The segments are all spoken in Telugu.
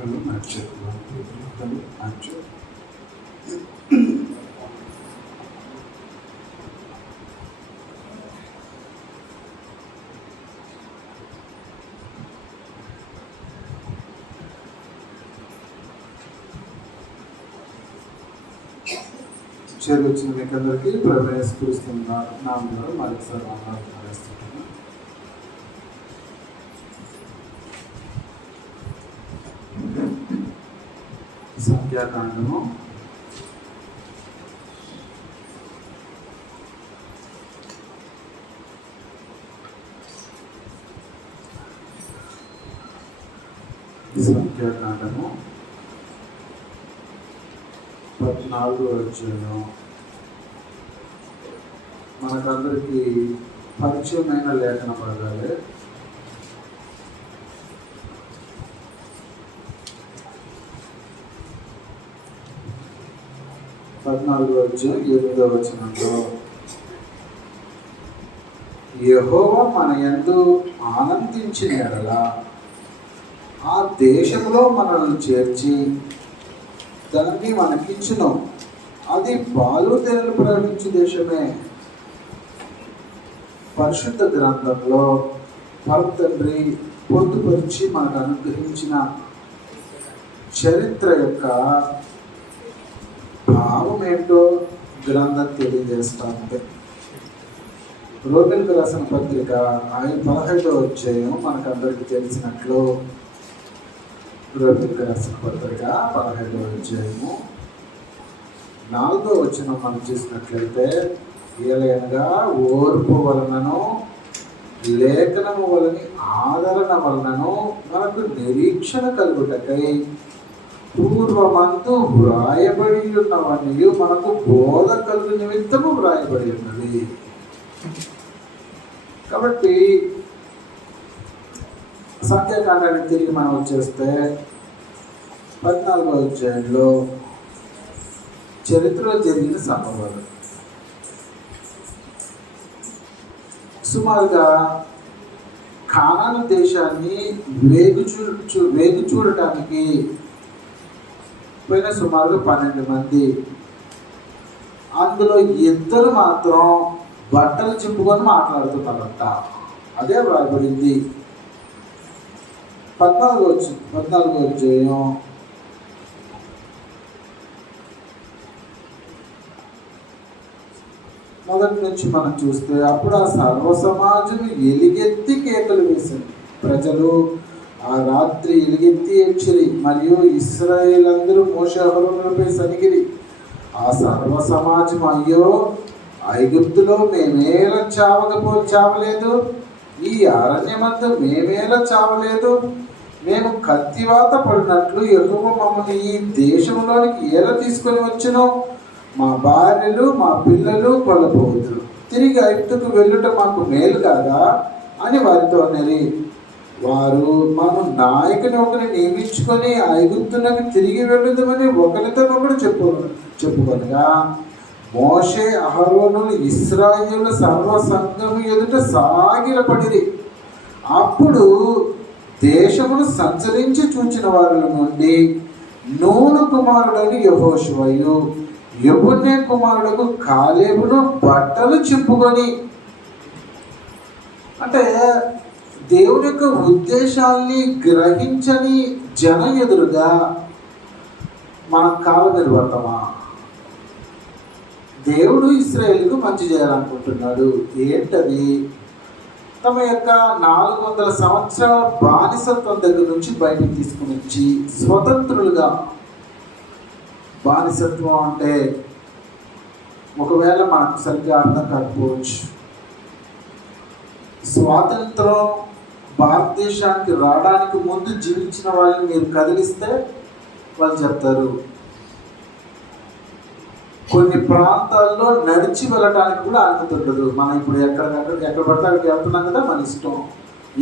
కళ్ళు మార్చారు కళ్ళు మార్చారు. చేరు వచ్చిన మీకు అందరికీ ప్రవేశిస్తున్న నామములో మరొకసారి మాట్లాడుతున్నాను. సంఖ్యాకాండము 14వ అధ్యాయం. మనకందరికీ పరిచయమైన లేఖన భాగాలే. పద్నాలుగో అధ్యాయం 8వ వచనంలో యెహోవా మన యందు ఆనందించిన యెడల ఆ దేశంలో మనల్ని చేర్చి దాన్ని మనకిచ్చును, అది పాలు తేనెలు ప్రవహించు దేశమే. పరిశుద్ధ గ్రంథంలో తండ్రి పొందుపరిచి మనకు అనుగ్రహించిన చరిత్ర యొక్క భావం ఏంటో గ్రంథం తెలియజేస్తుంది. రోమిలకు రాసిన పత్రిక 15వ అధ్యాయం మనకందరికీ తెలిసినట్లు. రోమిలకు రాసిన పత్రిక 15వ అధ్యాయము 4వ వచనం మనం చూసినట్లయితే, ఏలయనగా ఓర్పు వలనను లేఖనము వలని ఆదరణ వలనను మనకు నిరీక్షణ కలుగుటకై పూర్వమందు వ్రాయబడి ఉన్నవన్నీ మనకు బోధ కలుగు నిమిత్తము వ్రాయబడి ఉన్నది. కాబట్టి సంఖ్యాకాండానికి తిరిగి మనం వచ్చేస్తే 14వ అధ్యాయంలో చరిత్రలో జరిగిన సంభవాలు. సుమారుగా కానాను దేశాన్ని వేగు చూడటానికి పోయిన సుమారుగా 12 మంది. అందులో 2 మాత్రం బట్టలు చింపుకొని మాట్లాడుతున్నారంట. అదే వ్రాయబడింది. 14వ అధ్యాయం మొదటి నుంచి మనం చూస్తే, అప్పుడు ఆ సర్వ సమాజం ఎలుగెత్తి కేకలు వేసింది. ప్రజలు ఆ రాత్రి ఎలుగెత్తి ఏడ్చిరి, మరియు ఇశ్రాయేలందరూ మోషే అహరోనులపై సనిగిరి. ఆ సర్వ సమాజం, అయ్యో, ఐగుప్తులో మేమేలా చావలేదు, ఈ అరణ్యమందు మేమేలా చావలేదు, మేము కత్తివాత పడినట్లు యెహోవా మమ్మల్ని ఈ దేశంలోనికి ఎలా తీసుకొని వచ్చును, మా భార్యలు మా పిల్లలు కొల్లపోతురు, తిరిగి ఐగుప్తుకు వెళ్ళుట మాకు మేలు కాదా అని వారితో అన్నది. వారు మనం నాయకుని ఒకరిని నియమించుకొని ఐగుప్తులకు తిరిగి వెళ్ళుదామని ఒకరితో ఒకరు చెప్పుకొనగా, మోషే అహరోనులు ఇశ్రాయేలు సర్వ సంఘము ఎదుట సాగిలపడిరి. అప్పుడు దేశమును సంచరించి చూచిన వారి నుండి నూను కుమారుడని యెహోషువయు యెఫున్నె కుమారుడు కాలేబును బట్టలు చింపుకొని, అంటే దేవుని యొక్క ఉద్దేశాల్ని గ్రహించని జన ఎదురుగా మనం కాళ్ళ మీద పడతామా? దేవుడు ఇశ్రాయేలుకు మంచి చేయాలనుకుంటున్నాడు. ఏంటది? తమ యొక్క 400 సంవత్సరాల బానిసత్వం దగ్గర నుంచి బయటికి తీసుకుని వచ్చి స్వతంత్రులుగా. బానిసత్వం అంటే ఒకవేళ మనకు సరిగ్గా అర్థం కాకపోవచ్చు. స్వాతంత్రం భారతదేశానికి రావడానికి ముందు జీవించిన వాళ్ళని మీరు కదిలిస్తే వాళ్ళు చెప్తారు, కొన్ని ప్రాంతాల్లో నడిచి వెళ్ళటానికి కూడా అనుమతి ఉండదు. మనం ఇప్పుడు ఎక్కడ పడితే అక్కడికి వెళ్తున్నాం కదా, మన ఇష్టం.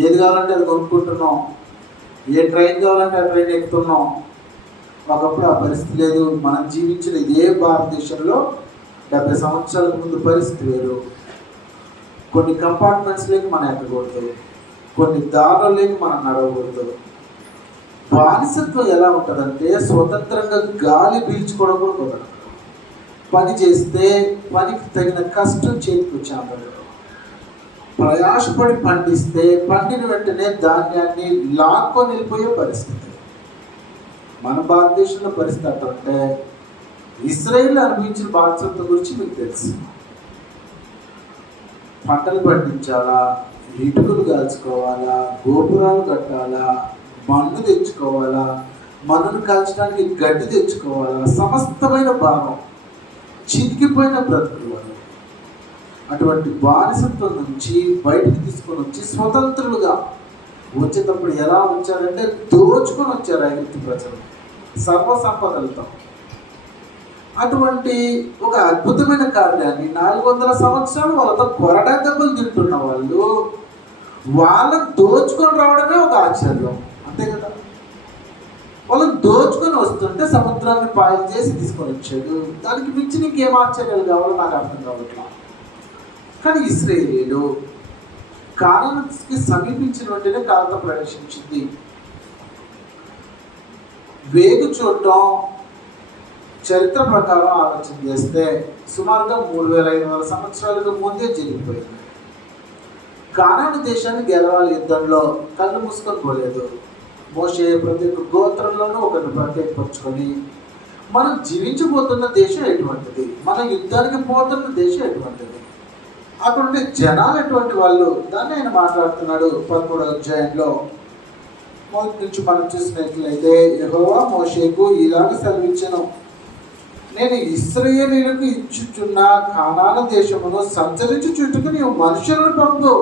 ఏది కావాలంటే అది కొనుక్కుంటున్నాం, ఏ ట్రైన్ కావాలంటే ఆ ట్రైన్ ఎక్కుతున్నాం. ఒకప్పుడు ఆ పరిస్థితి లేదు. మనం జీవించిన ఇదే భారతదేశంలో 70 సంవత్సరాల ముందు పరిస్థితి వేరు. కొన్ని కంపార్ట్మెంట్స్ లేక మనం ఎక్కకూడదు, కొన్ని దారులు లేక మనం నడవకూడదు. బానిసత్వం ఎలా ఉంటుందంటే స్వతంత్రంగా గాలి పీల్చుకోవడం కూడా కుదరదు. పని చేస్తే పనికి తగిన కష్టం చేతికి వచ్చాము. ప్రయాసపడి పండిస్తే పండిన వెంటనే ధాన్యాన్ని లాక్కొని వెళ్ళిపోయే పరిస్థితి. మన భారతదేశంలో పరిస్థితి అంటే ఇశ్రాయేలు అనుభవించిన బానిసత్వం గురించి మీకు తెలుసు. పంటలు పండించాలా, ఇటుకలు కాల్చుకోవాలా, గోపురాలు కట్టాలా, మన్ను తెచ్చుకోవాలా, మన్నును కాల్చడానికి గడ్డి తెచ్చుకోవాలా, సమస్తమైన భావం, చితికిపోయిన బ్రతుకులు వాళ్ళు. అటువంటి బానిసత్వం నుంచి బయటకు తీసుకొని వచ్చి స్వతంత్రులుగా వచ్చేటప్పుడు ఎలా వచ్చారంటే దోచుకొని వచ్చారు ఐగుప్తు ప్రజలు సర్వసంపదలతో. అటువంటి ఒక అద్భుతమైన కార్యాన్ని 400 సంవత్సరాలు వాళ్ళతో కొరడా దెబ్బలు తింటున్న వాళ్ళు వాళ్ళని దోచుకొని రావడమే ఒక ఆశ్చర్యం, అంతే కదా. వాళ్ళని దోచుకొని వస్తుంటే సముద్రాన్ని పాయలు చేసి తీసుకొని వచ్చాడు. దానికి మించి నీకేం ఆశ్చర్యాలు కావాలో నాకు అర్థం కావట్లా. కానీ ఇశ్రాయేలీయులు కానానుకి సమీపించిన వెంటనే కాలతో ప్రవేశించింది. వేగు చూడటం చరిత్ర ప్రకారం ఆలోచన చేస్తే సుమారుగా 3500 సంవత్సరాలకు ముందే జరిగిపోయింది. కానాను దేశాన్ని గెలవాలి యుద్ధంలో కళ్ళు మూసుకొని పోలేదు. మోషే ప్రతి ఒక్క గోత్రంలోనూ ఒకరిని ప్రత్యేకపరుచుకొని మనం జీవించబోతున్న దేశం ఎటువంటిది, మన యుద్ధానికి పోతున్న దేశం ఎటువంటిది, అక్కడ ఉండే జనాలు ఎటువంటి వాళ్ళు, దాన్ని ఆయన మాట్లాడుతున్నాడు 11వ అధ్యాయంలో. మొదటి నుంచి మనం చూసినట్లయితే యెహోవా మోషేకు ఇలాగ సెలవిచ్చెను, నేను ఇశ్రాయేలీయులకు ఇచ్చుచున్న కానాను దేశమును సంచరించుచుటకు నీవు మనుషులను పంపు.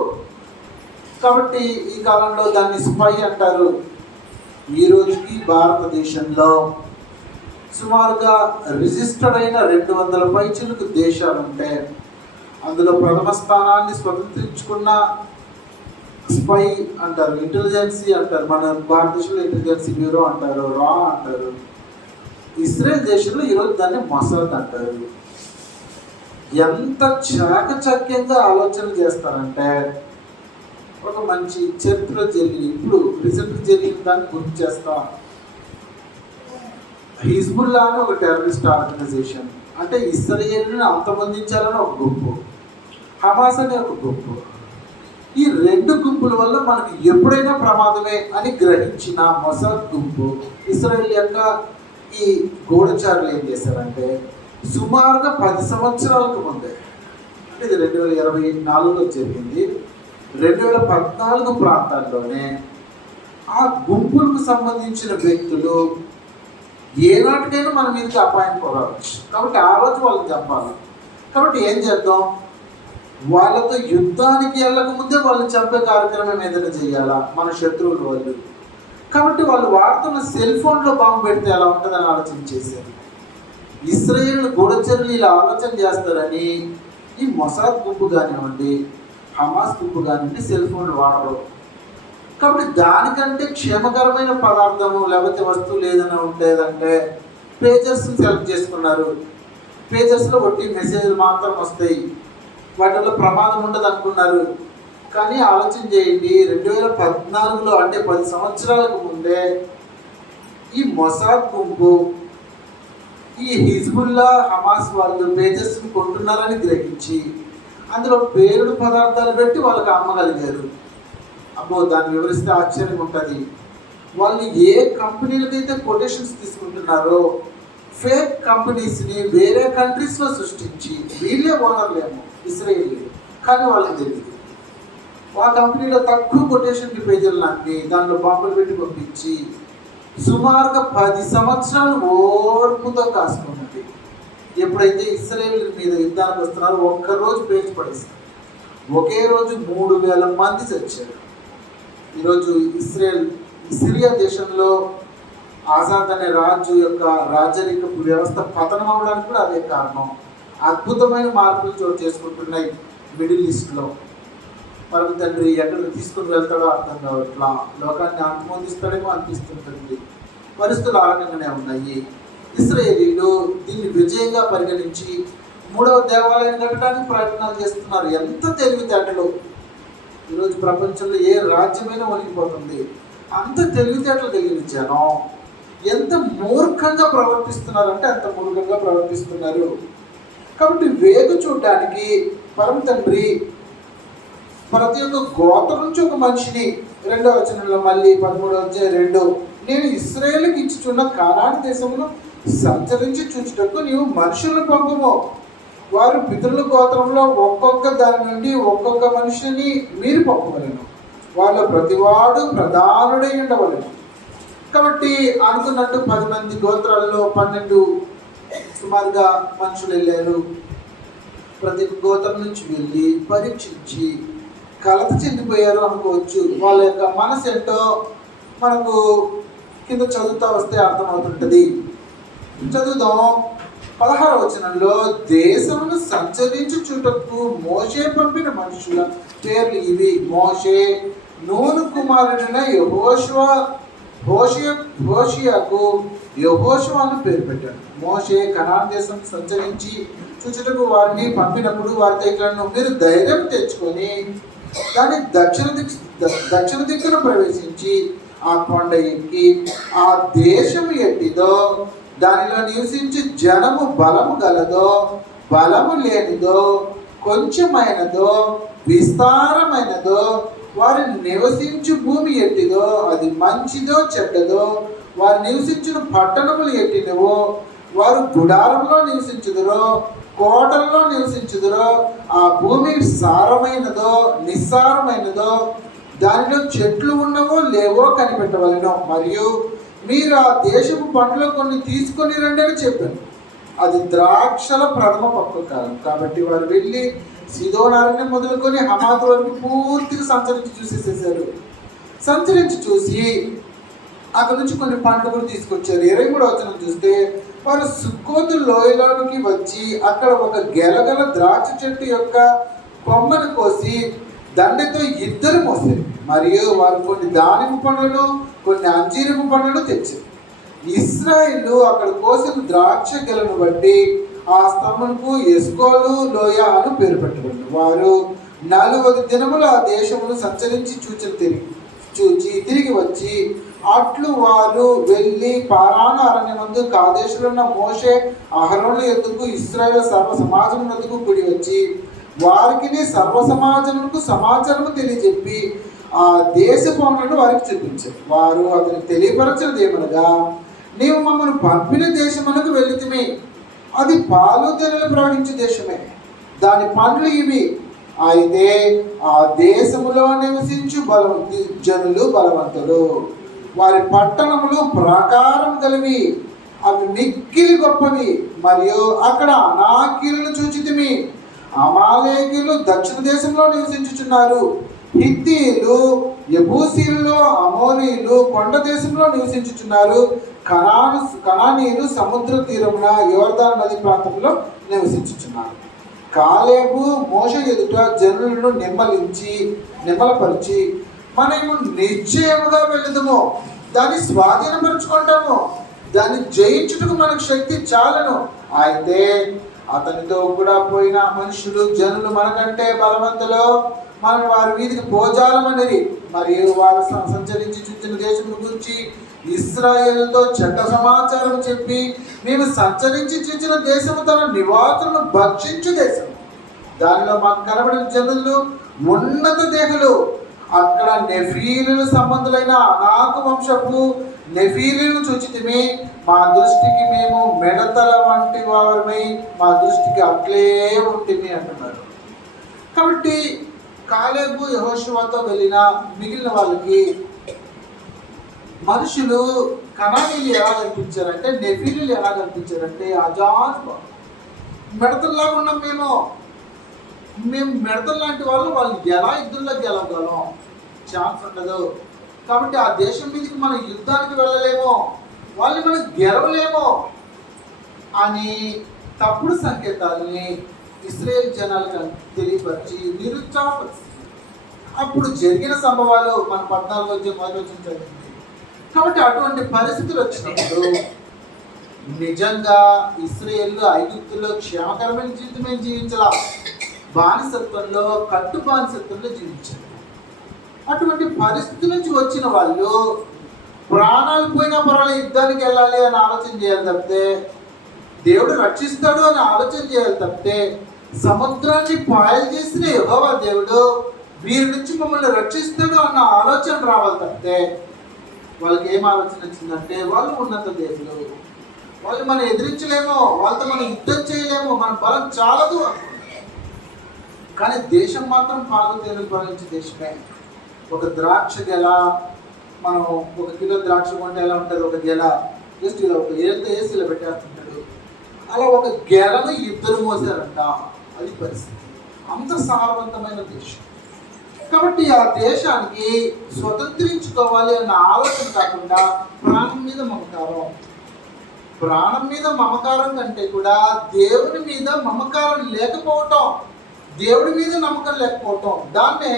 కాబట్టి ఈ కాలంలో దాన్ని స్పై అంటారు. ఈ రోజుకి భారతదేశంలో సుమారుగా రిజిస్టర్డ్ అయిన 200 పైచిలకు దేశాలు ఉంటే అందులో ప్రథమ స్థానాన్ని స్వతంత్రించుకున్న స్పై అంటారు, ఇంటెలిజెన్సీ అంటారు, మన భారతదేశంలో ఇంటెలిజెన్సీ బ్యూరో అంటారు, రా అంటారు. ఇస్రాయేల్ దేశంలో ఈరోజు దాన్ని మొసాద్ అంటారు. ఎంత చాకచక్యంగా ఆలోచన చేస్తారంటే ఒక మంచి చరిత్రలో జరిగిన ఇప్పుడు రీసెంట్గా జరిగిన దాన్ని గుర్తు చేస్తా. హిజ్బుల్లా అని ఒక టెర్రరిస్ట్ ఆర్గనైజేషన్, అంటే ఇశ్రాయేలుని అంతమొందించాలని ఒక గుంపు, హమాస్ అనే ఒక గుంపు. ఈ 2 గుంపుల వల్ల మనకి ఎప్పుడైనా ప్రమాదమే అని గ్రహించిన మొసాద్ గుంపు ఇశ్రాయేల్ యొక్క ఈ గూఢచారులు ఏం చేశారంటే సుమారుగా 10 సంవత్సరాలకు ముందే, అంటే ఇది 2024లో జరిగింది, 2014 ప్రాంతాల్లోనే ఆ గుంపులకు సంబంధించిన వ్యక్తులు ఏనాటికైనా మన మీదకి అపాయం పోరాడచ్చు. కాబట్టి ఆ రోజు వాళ్ళకి చెప్పాలి. కాబట్టి ఏం చేద్దాం, వాళ్ళతో యుద్ధానికి వెళ్ళక ముందే వాళ్ళని చంపే కార్యక్రమం ఏదైనా చేయాలా మన శత్రువులు వాళ్ళు. కాబట్టి వాళ్ళు వాడుతున్న సెల్ ఫోన్లో బాంబు పెడితే ఎలా ఉంటుందని ఆలోచన చేశారు. ఇశ్రాయేలు గూఢచర్యలు ఇలా ఆలోచన చేస్తారని ఈ మొసాద్ గుంపు కానివ్వండి, హమాస్ గుంపు కానివ్వండి సెల్ ఫోన్లు వాడరు. కాబట్టి దానికంటే క్షేమకరమైన పదార్థము లేకపోతే వస్తువు ఏదైనా ఉంటేదంటే పేజర్స్ని సెలెక్ట్ చేసుకున్నారు. పేజర్స్లో ఒట్టి మెసేజ్లు మాత్రం వస్తాయి, వాటిలో ప్రమాదం ఉండదు అనుకున్నారు. కానీ ఆలోచన చేయండి, 2014లో అంటే 10 సంవత్సరాలకు ముందే ఈ మొసాద్ గుంపు ఈ హిజ్బుల్లా హమాస్ వాళ్ళు పేజెస్ని కొంటున్నారని గ్రహించి అందులో పేరుడు పదార్థాలు పెట్టి వాళ్ళకి అమ్మగలిగారు. అబ్బో, దాన్ని వివరిస్తే ఆశ్చర్యం ఉంటుంది. వాళ్ళు ఏ కంపెనీలకైతే కొటేషన్స్ తీసుకుంటున్నారో ఫేక్ కంపెనీస్ని వేరే కంట్రీస్లో సృష్టించి వీళ్ళే ఓనర్లేమో ఇశ్రాయేల్, కానీ వాళ్ళకి తెలియదు. ఆ కంపెనీలో తక్కువ కొటేషన్కి పేజీలు నాటి దాంట్లో బాంబులు పెట్టి పంపించి సుమారుగా 10 సంవత్సరాలు ఓర్పుతో కాసుకున్నది. ఎప్పుడైతే ఇశ్రాయేల్ మీద యుద్ధానికి వస్తున్నారో ఒక్కరోజు పేజీ పడేస్తారు. ఒకే రోజు 3000 మంది చచ్చారు. ఈరోజు సిరియా దేశంలో ఆజాద్ అనే రాజు యొక్క రాజరికపు వ్యవస్థ పతనం అవడానికి కూడా అదే కారణం. అద్భుతమైన మార్పులు చోటు చేసుకుంటున్నాయి మిడిల్ ఈస్ట్లో. పరమ తండ్రి ఎక్కడికి తీసుకుని వెళ్తాడో అర్థం కావట్లా, లోకాన్ని అంతమొందిస్తాడేమో అనిపిస్తుంటుంది. పరిస్థితులు ఆ రకంగానే ఉన్నాయి. ఇశ్రాయేలీయులు దీన్ని విజయంగా పరిగణించి 3వ దేవాలయాన్ని కట్టడానికి ప్రయత్నాలు చేస్తున్నారు. ఎంత తెలివితేటలు! ఈరోజు ప్రపంచంలో ఏ రాజ్యమైనా వణికిపోతుంది. అంత తెలివితేటలు కలిగిన జనం ఎంత మూర్ఖంగా ప్రవర్తిస్తున్నారంటే అంత మూర్ఖంగా ప్రవర్తిస్తున్నారు. కాబట్టి వేగు చూడడానికి పరమ తండ్రి ప్రతి ఒక్క గోత్రం నుంచి ఒక మనిషిని, 2వ వచనంలో మళ్ళీ 13:2, నేను ఇశ్రాయేలుకి ఇచ్చుచున్న కానాను దేశమును సంచరించి చూచుటకు నీవు మనుషులను పంపుము. వారు పితరుల గోత్రంలో ఒక్కొక్క దాని నుండి ఒక్కొక్క మనిషిని మీరు పంపవలను. వాళ్ళ ప్రతివాడు ప్రధానుడై ఉండవలను. కాబట్టి అనుకున్నట్టు 10 మంది గోత్రాల్లో 12 సుమారుగా మనుషులు వెళ్ళారు. ప్రతి గోత్రం నుంచి వెళ్ళి పరీక్షించి కలత చెందిపోయారు అనుకోవచ్చు. వాళ్ళ యొక్క మనసు ఏంటో మనకు కింద చదువుతా వస్తే అర్థమవుతుంటుంది. చదువుదాం. 16వ వచనంలో, దేశమును సంచరించుటకు మోషే పంపిన మనుషుల పేర్లు ఇవి. మోషే నూను కుమారుడైన హోషేయకు యెహోషువను పేరు పెట్టాడు. మోషే కనాను దేశం సంచరించి చూచుటకు వారిని పంపినప్పుడు వారి దగ్గరను, మీరు ధైర్యం తెచ్చుకొని దాని దక్షిణ దిక్కును ప్రవేశించి ఆ కొండ ఎక్కి ఆ దేశము ఎట్టిదో దానిలో నివసించి జనము బలము గలదో బలము లేనిదో కొంచెమైనదో విస్తారమైనదో వారి నివసించు భూమి ఎట్టిదో అది మంచిదో చెడ్డదో వారు నివసించిన పట్టణములు ఎట్టినవో వారు గుడారంలో నివసించుదురో కోటల్లో నివసించుదురో ఆ భూమి సారమైనదో నిస్సారమైనదో దానిలో చెట్లు ఉన్నవో లేవో కనిపెట్టవలెను. మరియు మీరు ఆ దేశపు పంటలో కొన్ని తీసుకొని రండి అని చెప్పాను. అది ద్రాక్షల ప్రథమ పక్వ కాలం. కాబట్టి వారు వెళ్ళి సీదోనారని మొదలుకొని హమాతు వరకు పూర్తిగా సంచరించి చూసి అక్కడ నుంచి కొన్ని పంటలు కూడా తీసుకొచ్చారు. 23వ వచనం చూస్తే, వారు సుక్కోతు లోయలోనికి వచ్చి అక్కడ ఒక గెలగల ద్రాక్ష చెట్టు యొక్క కొమ్మను కోసి దండతో 2 మోసారు. మరియు వారు కొన్ని దానిమ్మ పండ్లను కొన్ని అంజీరపు పండ్లను తెచ్చారు. ఇశ్రాయేలు అక్కడ కోసిన ద్రాక్ష గెలను బట్టి ఆ స్తంభమునకు ఎస్కోలు లోయ అని పేరు పెట్టబడింది. వారు 40 దినములు ఆ దేశమును సంచరించి చూచి తిరిగి వచ్చి అట్లు వారు వెళ్ళి పారాను అరణ్యమందు కాదేశులో ఉన్న మోషే అహరోనుల ఎద్దుకు ఇశ్రాయేలు సర్వ సమాజం ఎద్దుకు కూడి వచ్చి వారికి సర్వ సమాజమునకు సమాచారము తెలియజెప్పి ఆ దేశ పనులను వారికి చూపించారు. వారు అతనికి తెలియపరచినది ఏమనగా, నీవు మమ్మల్ని పంపిన దేశమునకు వెళితిమి. అది పాలు తేనెలు ప్రవహించే దేశమే. దాని పండ్లు ఇవి. అయితే ఆ దేశములో నివసించు జనులు బలవంతులు. వారి పట్టణములు ప్రాకారం కలివి, అవి మిక్కిలి గొప్పవి. మరియు అక్కడ అనాకీలను చూచితిమి. అమాలేకీలు దక్షిణ దేశంలో నివసించుచున్నారు. హిత్తీలు, యెబూసీలు, అమోరీలు కొండ దేశంలో నివసించుచున్నారు. కనానీయులు సముద్ర తీరమున యోర్దాను నది ప్రాంతంలో నివసించుచున్నారు. కాలేబు మోషే ఎదుట జనులను నిమ్మలపరిచి మనము నిశ్చయముగా వెళుదుము, దాన్ని స్వాధీనపరుచుకుంటాము, దాన్ని జయించుటకు మనకు శక్తి చాలను. అయితే అతనితో కూడా పోయిన మనుషులు జనులు మనకంటే బలవంతులు, మనం వారి వీధికి భోజాలమనిరి. మరియు వారు సంచరించి చూచిన దేశం గురించి ఇశ్రాయేలుతో చెడ్డ సమాచారం చెప్పి, మేము సంచరించి చూచిన దేశము తన నివాసులను భక్షించు దేశం, దానిలో మాకు కనబడిన జనులు ఉన్నత దేహులు. అక్కడ నెఫీలు సంబంధులైన అనాకు వంశపు నెఫీలను చూచితిమి. మా దృష్టికి మేము మిడతల వంటి వారమై మా దృష్టికి అట్లే ఉంటుంది అంటున్నారు. కాబట్టి కాలేబు యెహోషువతో వెళ్ళిన మిగిలిన వాళ్ళకి మనుషులు కనానీయులు ఎలా కనిపించారంటే, నెఫీలు ఎలా కనిపించారంటే మిడతల్లాగా ఉన్నాం. మేము మిడతలు లాంటి వాళ్ళు ఎలా యుద్ధంలో గెలవగలం? ఛాన్స్ ఉండదు. కాబట్టి ఆ దేశం మీదకి మనం యుద్ధానికి వెళ్ళలేమో, వాళ్ళు మనం గెలవలేమో అని తప్పుడు సంకేతాలని ఇశ్రాయేల్ జనాలకు తెలియపరిచి నిరుత్సాహపరిచింది. అప్పుడు జరిగిన సంభవాలు మన 14వ వచనం చదివింది. కాబట్టి అటువంటి పరిస్థితులు వచ్చినప్పుడు నిజంగా ఇశ్రాయేలు ఐగుప్తులో క్షేమకరమైన జీవితమే జీవించాల, బానిసత్వంలో కట్టు బానిసత్వంలో జీవించారు. అటువంటి పరిస్థితి నుంచి వచ్చిన వాళ్ళు ప్రాణాలు పోయినా పర్వాలేదు యుద్ధానికి వెళ్ళాలి అని ఆలోచన చేయాలి తప్పితే, దేవుడు రక్షిస్తాడు అని ఆలోచన చేయాలి తప్పితే, సముద్రాన్ని పాయలు చేసిన యెహోవా దేవుడు వీరి నుంచి మమ్మల్ని రక్షిస్తాడు అన్న ఆలోచన రావాలి తప్పితే, వాళ్ళకి ఏం ఆలోచన వచ్చిందంటే వాళ్ళు ఉన్నత దేవుడు, వాళ్ళు మనం ఎదిరించలేమో, వాళ్ళతో మనం యుద్ధం చేయలేము, మన బలం చాలదు. కానీ దేశం మాత్రం పాలు తేనెలు ప్రవహించే దేశమే. ఒక ద్రాక్ష గెల, మనం 1 కిలో ద్రాక్ష కొంటే ఎలా ఉంటుంది, ఒక గెల జస్ట్ ఇలా ఒక ఏళ్ళతో వేసి ఇలా పెట్టేస్తుంటాడు, అలా ఒక గెలను ఇద్దరు మోసారంట. అది పరిస్థితి. అంత సారవంతమైన దేశం. కాబట్టి ఆ దేశానికి స్వతంత్రించుకోవాలి అన్న ఆలోచన కాకుండా ప్రాణం మీద మమకారం, ప్రాణం మీద మమకారం కంటే కూడా దేవుని మీద మమకారం లేకపోవటం, దేవుడి మీద నమ్మకం లేకపోవటం, దాన్నే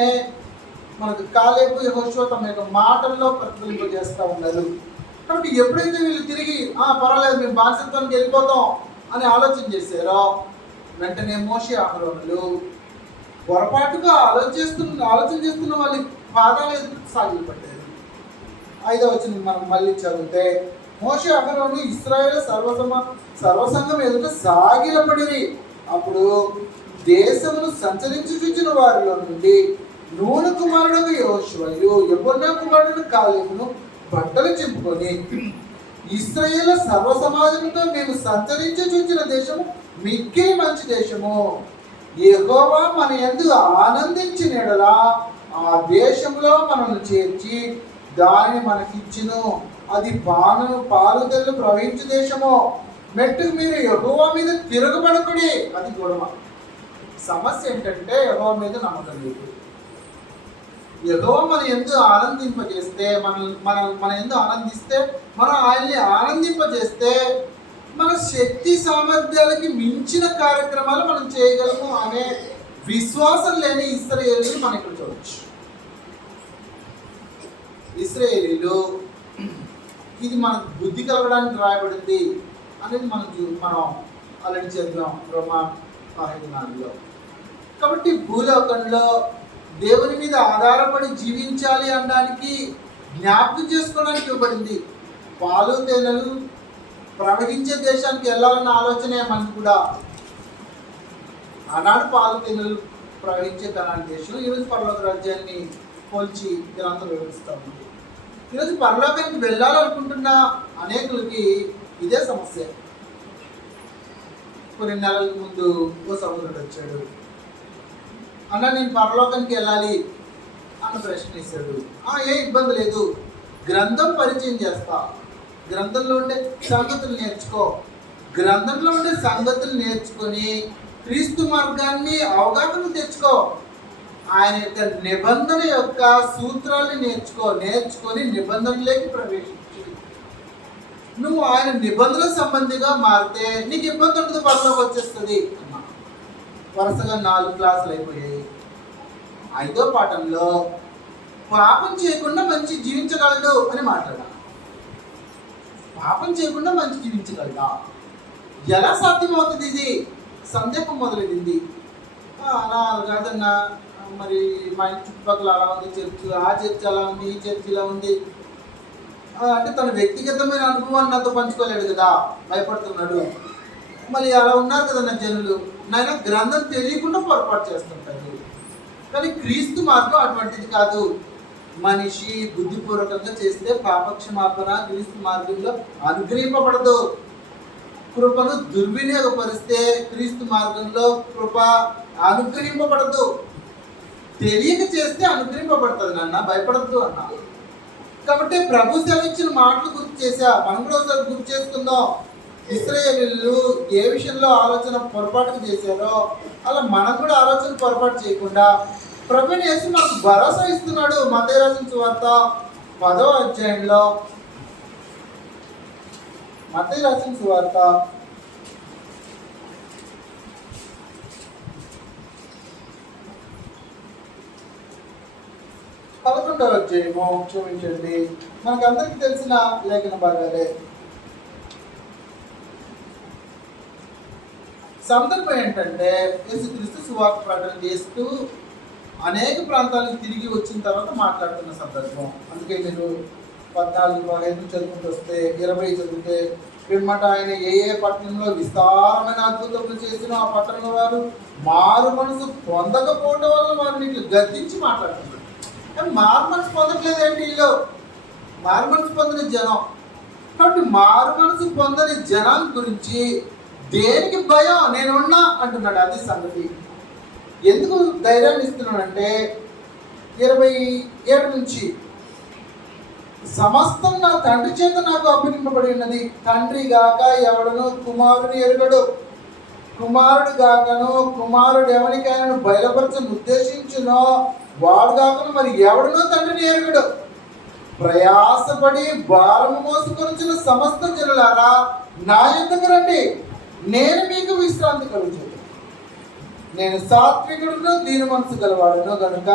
మనకు కాలేబు యెహోషువ తమ యొక్క మాటల్లో ప్రతిఫలింపజేస్తూ ఉన్నారు. కాబట్టి ఎప్పుడైతే వీళ్ళు తిరిగి పర్వాలేదు మేము బానిసత్వానికి వెళ్ళిపోతాం అని ఆలోచన చేశారో, వెంటనే మోషే అహరోనులు పొరపాటుగా ఆలోచన చేస్తున్న వాళ్ళ పాదాలు ఎదురు సాగిలపడ్డారు. 5వ వచనం మనం మళ్ళీ చదివితే, మోషే అహరోను ఇశ్రాయేలు సర్వసంఘం ఎదుట సాగిలపడిరి. అప్పుడు దేశమును సంచరించుచున్న వారిలో నుండి నూను కుమారుడు యెహోషువయు యెఫున్నె కుమారుడు కాలేబును బట్టలు చింపుకొని, ఇశ్రాయేలు సర్వ సమాజంతో మేము సంచరించి చూచిన దేశము మిక్కిలి మంచి దేశము, యెహోవా మన యందు ఆనందించిన యెడల ఆ దేశంలో మనల్ని చేర్చి దానిని మనకిచ్చును, అది పాలు తెల్లు ప్రవహించు దేశము, మెట్టుకు మీరు యెహోవా మీద తిరగబడకుడి. అది గొడవ. సమస్య ఏంటంటే యెహోవా మీద నమ్మకం లేదు. యెహోవా మన యందు ఆనందింపజేస్తే, మన యందు ఆనందిస్తే, మనం ఆయన్ని ఆనందింపజేస్తే మన శక్తి సామర్థ్యాలకి మించిన కార్యక్రమాలు మనం చేయగలము అనే విశ్వాసం లేని ఇశ్రాయేలీలు మనం ఇక్కడ చూడవచ్చు. ఇశ్రాయేలీలు ఇది మనకు బుద్ధి కలగడానికి రాయబడింది అనేది మనం ఆల్రెడీ చదివాం రోమా 15:4. కాబట్టి భూలోకంలో దేవుని మీద ఆధారపడి జీవించాలి అనడానికి జ్ఞాపకం చేసుకోవడానికి ఇవ్వబడింది. పాలు తేనెలు ప్రవహించే దేశానికి వెళ్ళాలన్న ఆలోచనే మనకు కూడా. ఆనాడు పాలు తేనెలు ప్రవహించే కనాను దేశం, ఈరోజు పరలోక రాజ్యాన్ని పోల్చి గ్రంథం వివరిస్తూ ఉంది. ఈరోజు పరలోకానికి వెళ్ళాలనుకుంటున్న అనేకులకి ఇదే సమస్య. కొన్ని నెలల ముందు ఓ సహోదరుడు వచ్చాడు, అన్న నేను పరలోకానికి వెళ్ళాలి అన్న ప్రశ్న వేశాడు. ఏ ఇబ్బంది లేదు, గ్రంథం పరిచయం చేస్తా, గ్రంథంలో ఉండే సంగతులు నేర్చుకో, గ్రంథంలో ఉండే సంగతులు నేర్చుకొని క్రీస్తు మార్గాన్ని అవగాహన తెచ్చుకో, ఆయన యొక్క నిబంధన యొక్క సూత్రాన్ని నేర్చుకొని నిబంధనలోకి ప్రవేశించు. నువ్వు ఆయన నిబంధన సంబంధిగా మారితే నీకు ఇబ్బంది ఉండదు, పరలోకి వచ్చేస్తుంది అన్నా. వరుసగా 4 క్లాసులు అయిపోయాయి. 5వ పాఠంలో పాపం చేయకుండా మంచి జీవించగలడు అని మాట్లాడా. పాపం చేయకుండా మంచి జీవించగలడా? ఎలా సాధ్యమవుతుంది? ఇది సందేహం మొదలైంది. అలా కాదన్నా, మరి మా ఇంటి చుట్టుపక్కల అలా ఉంది చర్చ్, ఆ చర్చ్ అలా ఉంది, ఈ చర్చ్ ఇలా ఉంది అంటే తన వ్యక్తిగతమైన అనుభవాన్ని నాతో పంచుకోలేడు కదా, భయపడుతున్నాడు. మళ్ళీ అలా ఉన్నారు కదా నా జనులు, నాయన గ్రంథం తెలియకుండా పొరపాటు చేస్తుంటారు. కానీ క్రీస్తు మార్గం అటువంటిది కాదు. మనిషి బుద్ధిపూర్వకంగా చేస్తే పాపక్షమాపణ క్రీస్తు మార్గంలో అనుగ్రహింపబడదు. కృపను దుర్వినియోగపరిస్తే క్రీస్తు మార్గంలో కృప అనుగ్రహింపబడదు. తెలియక చేస్తే అనుగ్రహింపబడుతుంది నాన్న, భయపడద్దు అన్న. కాబట్టి ప్రభు సెలవిచ్చిన మాటలు గుర్తు చేశా, మనం కూడా ఒకసారి గుర్తు చేసుకుందాం. ఇశ్రాయేలీయులు ఏ విషయంలో ఆలోచన పొరపాటు చేశారో అలా మనం కూడా ఆలోచన పొరపాటు చేయకుండా ప్రభువుని యేసు మనకు భరోసా ఇస్తున్నాడు. మత్తయి రాసిన సువార్త 10వ అధ్యాయంలో, మత్తయి రాసిన సువార్త 11వ అధ్యాయము, క్షమించండి, మనకందరికీ తెలిసిన లేఖన భాగాలే. సందర్భం ఏంటంటే యేసుక్రీస్తు సువార్త ప్రకటన చేస్తూ అనేక ప్రాంతాలకు తిరిగి వచ్చిన తర్వాత మాట్లాడుతున్న సందర్భం. అందుకే మీరు 14, 15 చదువుకుంటూ వస్తే 20 చదివితే పిమ్మట ఆయన ఏ ఏ పట్టణంలో విస్తారమైన అద్భుతములు చేసిన ఆ పట్టణంలో వారు మారు మనసు పొందకపోవడం వల్ల వారిని గద్దించి మాట్లాడుతున్నారు. కానీ మారు మనసు పొందట్లేదండి వీళ్ళు, మారు మనసు పొందని జనం. కాబట్టి మారు మనసు పొందని జనం గురించి దేనికి భయం, నేనున్నా అంటున్నాడు. అది సంగతి. ఎందుకు ధైర్యాన్ని ఇస్తున్నాడంటే 27 నుంచి సమస్తం నా తండ్రి చేత నాకు అప్పగింపబడి ఉన్నది. తండ్రి గాక ఎవడను కుమారుని ఎరుగడు, కుమారుడు గాకను కుమారుడు ఎవరికైనా బయలుపరచని ఉద్దేశించునో వాడు గాకను మరి ఎవడనో తండ్రిని ఎరుగడు. ప్రయాసపడి భారము మోసుకొనిచిన సమస్త జనులారా నా యొద్దకు రండి, నేను మీకు విశ్రాంతి కలుగుతాను. నేను సాత్వికుడును దీని మనసు గలవాడును గనుక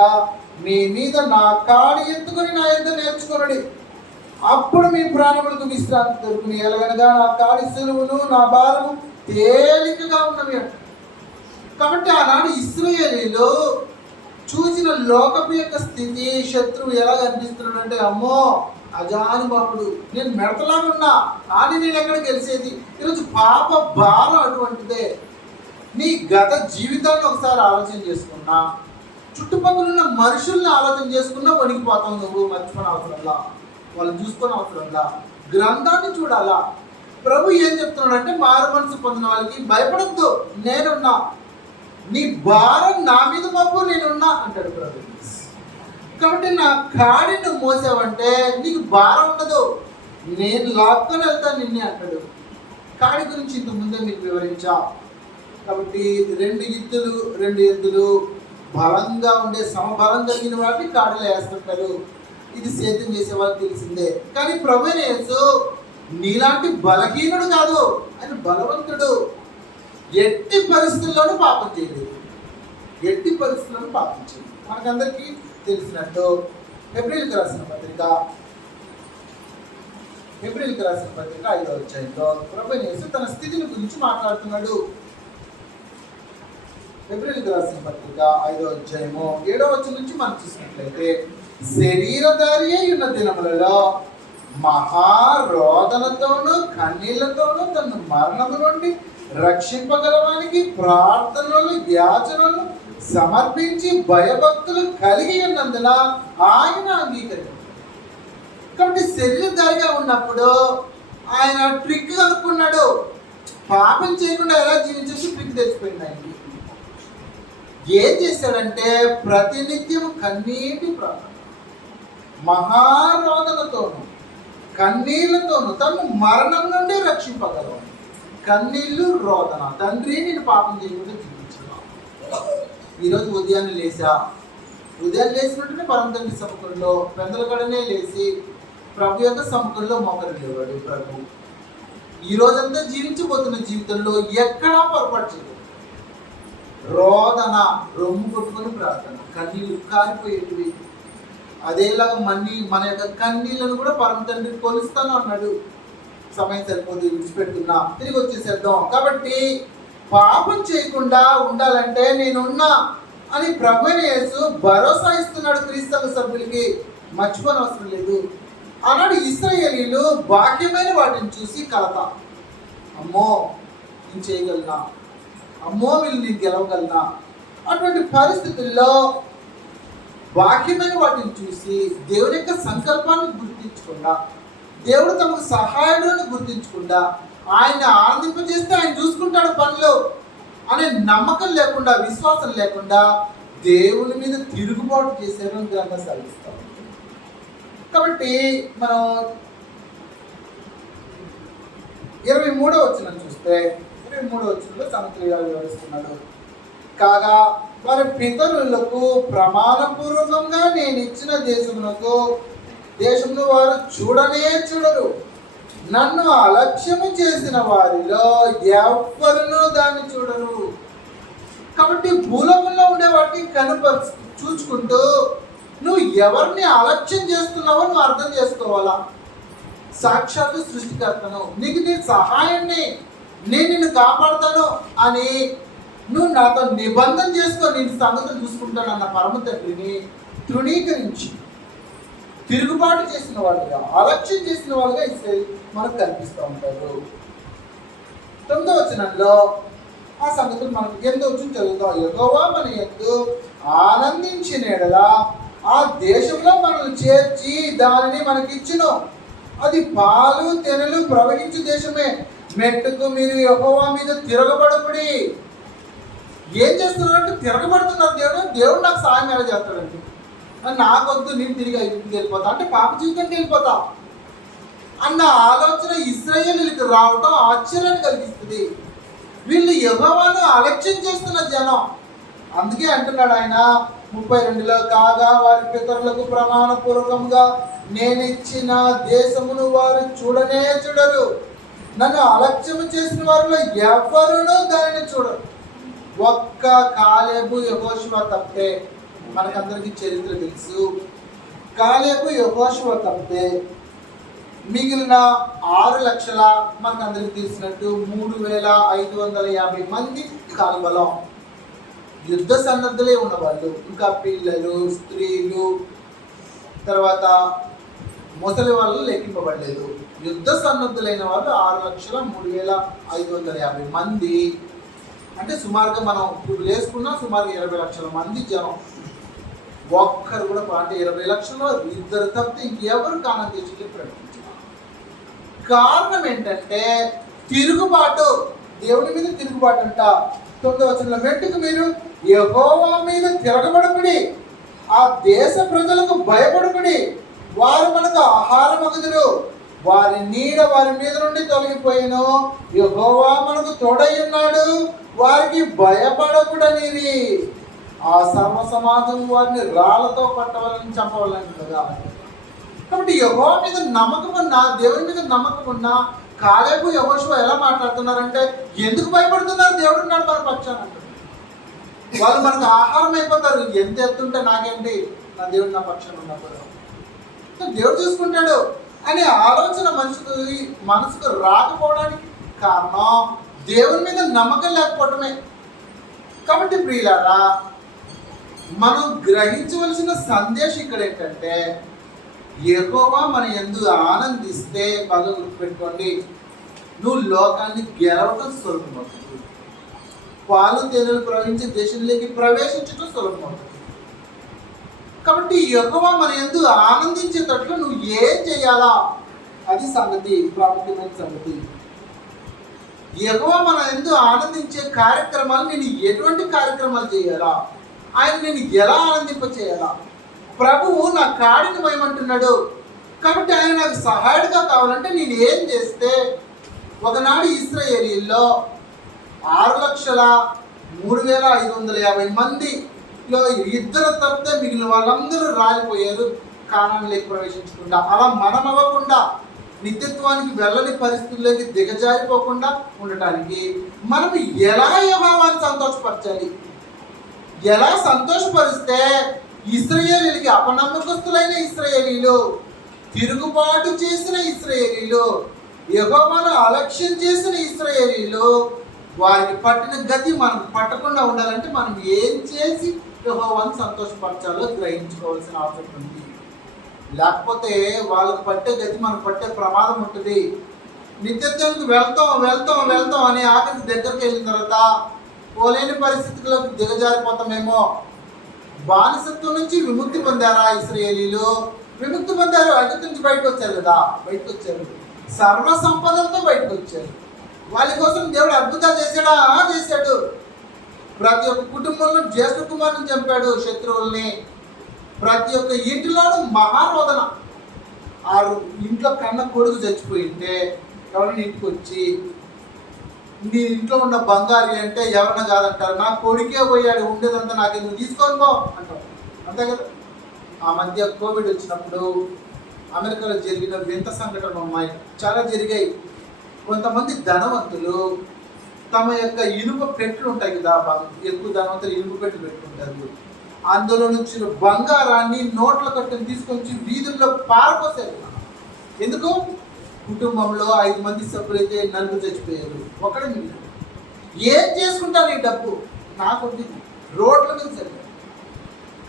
మీ మీద నా కాడి ఎత్తుకొని నా యొద్ద నేర్చుకొనుడి, అప్పుడు మీ ప్రాణములకు విశ్రాంతి దొరుకుని. ఎలాగనగా నా కాడి సులువును నా భారము తేలికగా ఉన్నవి అంట. కాబట్టి ఆనాడు ఇశ్రాయేలీయులు చూసిన లోకపు యొక్క స్థితి, శత్రువు ఎలా కనిపిస్తున్నాడంటే, అమ్మో అజానుబాహుడు, నేను మెడతలాగా ఉన్నా కానీ నేను ఎక్కడ గెలిచేది. ఈరోజు పాప భారం అటువంటిదే. నీ గత జీవితాన్ని ఒకసారి ఆలోచన చేసుకున్నా, చుట్టుపక్కల ఉన్న మనుషుల్ని ఆలోచన చేసుకున్నా వణికిపోతావు నువ్వు. మర్చిపోయిన అవసరంలా, వాళ్ళని చూసుకునే అవసరంలా, గ్రంథాన్ని చూడాలా. ప్రభు ఏం చెప్తున్నాడంటే, మారు మనసు పొందిన వాళ్ళకి భయపడద్దు, నేనున్నా, నీ భారం నా మీద మప్పు, నేనున్నా అంటాడు ప్రభు. కాబట్టి నా కాడి నువ్వు మోసావంటే నీకు భారం ఉండదు, నేను లాక్కొని వెళ్తాను నిన్నే అంటాడు. కాడి గురించి ఇంత ముందే మీకు వివరించా. కాబట్టి 2 ఎద్దులు బలంగా ఉండే సమబలం కలిగిన వాటిని కాడిలో వేస్తుంటారు. ఇది సేద్యం చేసే వాళ్ళకి తెలిసిందే. కానీ ప్రభువైన యేసు నీలాంటి బలహీనుడు కాదు, ఆయన బలవంతుడు. ఎట్టి పరిస్థితుల్లోనూ పాపం చేయలేదు, ఎట్టి పరిస్థితుల్లోనూ పాపం చేయలేదు. మనకందరికీ తెలిసినట్టు హెబ్రీయులకు రాసిన పత్రిక 5వ అధ్యాయంలో ప్రభువైన యేసు తన స్థితిని గురించి మాట్లాడుతున్నాడు. హెబ్రీయులకు రాసిన పత్రిక 5వ అధ్యాయము 7వ వచనం నుంచి మనం చూసినట్లయితే, శరీరధారి అయి ఉన్న దినములలో మహారోదనతోనూ కన్నీళ్లతోనూ తన మరణము నుండి రక్షింపగలవానికి ప్రార్థనలు యాచనలు సమర్పించి భయభక్తులు కలిగి ఉన్నందున ఆయన అంగీకరించారు. కాబట్టి శరీరధారిగా ఉన్నప్పుడు ఆయన ట్రిక్ కనుక్కున్నాడు. పాపం చేయకుండా ఎలా జీవించేసి ట్రిక్ తెచ్చిపోయింది ఆయనకి. ఏం చేశాడంటే ప్రతినిత్యం కన్నీటి ప్రార్థన, మహారోదనతోనూ కన్నీళ్లతోనూ తను మరణం నుండి రక్షింపగలవు. కన్నీళ్ళు, రోదన. తండ్రి నేను పాపం చేయకుండా జీవించాను. ఈరోజు ఉదయాన్నే లేచినట్టునే పరమ తండ్రి సముఖంలో పెందలకడనే లేచి ప్రభు యొక్క సముఖంలో మోకరి లేవాడు ప్రభు. ఈ రోజంతా జీవించబోతున్న జీవితంలో ఎక్కడా పొరపాటు చేయలేదు. రోదన, రొమ్ము కొట్టుకొని ప్రార్థన, కన్నీళ్ళు కారిపోయేటివి. అదేలాగా మన యొక్క కన్నీళ్ళను కూడా పరమ తండ్రి కొలుస్తాను అన్నాడు. సమయం సరిపోదు, విడిచిపెడుతున్నా, తిరిగి వచ్చేసేద్దాం. కాబట్టి పాపం చేయకుండా ఉండాలంటే నేనున్నా అని ప్రభువైన యేసు భరోసా ఇస్తున్నాడు క్రీస్తు సభ్యులకి. మర్చిపోని అవసరం లేదు. ఆనాడు ఇశ్రాయేలీయులు బాహ్యమైన వాటిని చూసి కలత, అమ్మో నేను చేయగలనా, అమ్మో వీళ్ళు నేను గెలవగలనా. అటువంటి పరిస్థితుల్లో బాహ్యమైన వాటిని చూసి దేవుని యొక్క సంకల్పాన్ని గుర్తించకుండా, దేవుడు తమకు సహాయుడు గుర్తించకుండా, ఆయన ఆనందింపజేస్తే ఆయన చూసుకుంటాడు పనులు అనే నమ్మకం లేకుండా, విశ్వాసం లేకుండా దేవుని మీద తిరుగుబాటు చేసేయడం గ్రంథం సాగిస్తాం. కాబట్టి మనం 23వ వచనం చూస్తే 23వ వచనంలో సమతుల్యంగా వివరిస్తున్నాడు. కాగా వారి పితరులకు ప్రమాణపూర్వకంగా నేను ఇచ్చిన దేశమును వారు చూడరు, నన్ను అలక్ష్యము చేసిన వారిలో ఎవ్వరునూ దాన్ని చూడరు. కాబట్టి భూలోకంలో ఉండే వాటిని చూచుకుంటూ నువ్వు ఎవరిని అలక్ష్యం చేస్తున్నావో నువ్వు అర్థం చేసుకోవాలా. సాక్షాత్తు సృష్టికర్తను, నీకు నీ సహాయాన్ని నేను నిన్ను కాపాడుతాను అని నువ్వు నాతో నిబంధన చేసుకో, నేను సంగతులు చూసుకుంటానన్న పరమ తండ్రిని తృణీకరించి తిరుగుబాటు చేసిన వాళ్ళుగా, అలక్ష్యం చేసిన వాళ్ళుగా ఇస్రాయేల్ మనకు కనిపిస్తూ ఉంటారు. 9వ వచనంలో ఆ సంగతులు మనకు 8వ వచనం చదువుతాం. యెహోవా మన యందు ఆనందించిన యెడల ఆ దేశంలో మనల్ని చేర్చి దానిని మనకిచ్చును. అది పాలు తేనెలు ప్రవహించు దేశమే. మెట్టుకు మీరు యెహోవా మీద తిరగబడకుడి. ఏం చేస్తున్నారంటే తిరగబడుతున్నారు. దేవుడు నాకు సాయం ఎలా చేస్తాడండి, నాకొద్దు, నేను తిరిగి ఐదుకి వెళ్ళిపోతా అంటే పాప జీవితానికి వెళ్ళిపోతా అన్న ఆలోచన ఇశ్రాయేలీయులకు రావటం ఆశ్చర్యాన్ని కలిగిస్తుంది. వీళ్ళు యెహోవాను అలక్ష్యం చేస్తున్న జనం. అందుకే అంటున్నాడు ఆయన 32లో, కాగా వారి పితరులకు ప్రమాణపూర్వకంగా నేనిచ్చిన దేశమును వారు చూడనే చూడరు, నన్ను అలక్ష్యము చేసిన వారిలో ఎవరునూ దానిని చూడరు. ఒక్క కాలేబు యెహోషువ తప్పితే, మనకందరికీ చరిత్ర తెలుసు, కాలేబు యెహోషువ తప్పితే మిగిలిన 6 లక్షల, మనకందరికీ తెలిసినట్టు 3550 మంది కాల్వలం యుద్ధ సన్నద్ధులే ఉన్నవాళ్ళు. ఇంకా పిల్లలు, స్త్రీలు, తర్వాత ముసలి వాళ్ళు లెక్కింపబడలేదు. యుద్ధ సన్నద్ధులైన వాళ్ళు 6,03,550 మంది. అంటే సుమారుగా మనం ఇప్పుడు వేసుకున్నా సుమారుగా 20 లక్షల మంది జనం. ఒక్కరు కూడా అంటే 20 లక్షల్లో 2 తప్పితే ఇంకెవరు కానం దేశంలో ప్రకటించారు. కారణం ఏంటంటే తిరుగుబాటు, దేవుని మీద తిరుగుబాటు అంట. 9వ వచనంలో, మెట్టుకు మీరు యెహోవా మీద తిరగబడకుడి, ఆ దేశ ప్రజలకు భయపడకుడి, వారు మనకు ఆహారమగుదురు, వారి నీడ వారి మీద నుండి తొలగిపోయిను, యెహోవా మనకు తోడై ఉన్నాడు, వారికి భయపడకూడనిరి. ఆ సర్వ సమాజం వారిని రాళ్లతో పట్టవాలని చంపవాలని కదా. కాబట్టి యెహోవా మీద నమ్మకం ఉన్నా, దేవుని మీద నమ్మకం ఉన్నా కాలేబు యెహోషువ ఎలా మాట్లాడుతున్నారంటే, ఎందుకు భయపడుతున్నారు, దేవుడు ఉన్నాడు మన పక్షాన. వాళ్ళు మనకు ఆహారం అయిపోతారు, ఎంత ఎత్తుంటే నాకేంటి, నా దేవుడు నా పక్షాన ఉన్నప్పుడు దేవుడు చూసుకుంటాడు అనే ఆలోచన మనసుకు రాకపోవడానికి కారణం దేవుని మీద నమ్మకం లేకపోవటమే. కాబట్టి ప్రియులారా, మనం గ్రహించవలసిన సందేశం ఇక్కడ ఏంటంటే, యెహోవా మన యందు ఆనందిస్తే, బాగా గుర్తుపెట్టుకోండి, నువ్వు లోకాన్ని గెలవటం సులభమవుతుంది, పాలు తేనెలు ప్రవహించే దేశంలోకి ప్రవేశించడం సులభమవుతుంది. కాబట్టి యెహోవా మన యందు ఆనందించేటట్లు నువ్వు ఏం చేయాలా, అది సంగతి, ప్రాముఖ్యమైన సంగతి. యెహోవా మన యందు ఆనందించే కార్యక్రమాలు నేను ఎటువంటి కార్యక్రమాలు చేయాలా, ఆయన నేను ఎలా ఆనందింప చేయాలా. ప్రభువు నా కాడిని మోయమంటున్నాడు, కాబట్టి ఆయన నాకు సహాయుడిగా కావాలంటే నేను ఏం చేస్తే, ఒకనాడు ఇశ్రాయేలీయుల్లో 6,03,550 మందిలో 2 తప్పితే మిగిలిన వాళ్ళందరూ రాలిపోయారు, కానానులోకి ప్రవేశించకుండా. అలా మనం అవ్వకుండా, నిత్యత్వానికి వెళ్ళని పరిస్థితుల్లోకి దిగజారిపోకుండా ఉండటానికి మనం ఎలా యెహోవాను సంతోషపరచాలి, ఎలా సంతోషపరిస్తే ఇశ్రాయేలీయులకి, అపనమ్మకస్తులైన ఇశ్రాయేలీయులు, తిరుగుబాటు చేసిన ఇశ్రాయేలీయులు, యెహోవాను అలక్ష్యం చేసిన ఇశ్రాయేలీయులు, వారికి పట్టిన గతి మనకు పట్టకుండా ఉండాలంటే మనం ఏం చేసి యెహోవాను సంతోషపరచాలో గ్రహించుకోవాల్సిన అవసరం ఉంది. లేకపోతే వాళ్ళకు పట్టే గతి మనకు పట్టే ప్రమాదం ఉంటుంది. నిత్యత్వానికి వెళ్తాం అని ఆఖరికి దగ్గరికి వెళ్ళిన తర్వాత పోలేని పరిస్థితుల్లోకి దిగజారిపోతామేమో. బానిసత్వం నుంచి విముక్తి పొందారా ఇశ్రాయేలీయులు? విముక్తి పొందారు, అగ్ని నుంచి బయటకు వచ్చారు కదా, బయటకు వచ్చారు, సర్వ సంపదలతో బయటకు వచ్చారు. వాళ్ళ కోసం దేవుడు అద్భుతాలు చేశాడా? చేశాడు. ప్రతి ఒక్క కుటుంబంలో జ్యేష్ఠ కుమారుని చంపాడు శత్రువుల్ని. ప్రతి ఒక్క ఇంటిలోనూ మహారోదన. ఆ ఇంట్లో కన్న కొడుకు చచ్చిపోయింటే ఎవరైనా ఇంటికి వచ్చి, నీ ఇంట్లో ఉన్న బంగారు అంటే ఎవరన్నా కాదంటారు, నా కొడుకే పోయాడు, ఉండేదంతా నాకు ఎందుకు తీసుకొని పో అంటారు, అంతే కదా. ఆ మధ్య కోవిడ్ వచ్చినప్పుడు అమెరికాలో జరిగిన వింత సంఘటనలు ఉన్నాయి, చాలా జరిగాయి. కొంతమంది ధనవంతులు తమ యొక్క ఇనుప పెట్లు ఉంటాయి కదా, ఎక్కువ ధనవంతులు ఇనుప పెట్లు పెట్టుకుంటారు, అందులో నుంచి బంగారాన్ని నోట్ల కట్టుని తీసుకొచ్చి వీధుల్లో పారపోసారు. ఎందుకు? కుటుంబంలో 5 మంది సభ్యులైతే 4 చచ్చిపోయారు, ఒకడే మిగిలిన. ఏం చేసుకుంటారు ఈ డబ్బు? నాకుంది, రోడ్ల మీద చదివాను.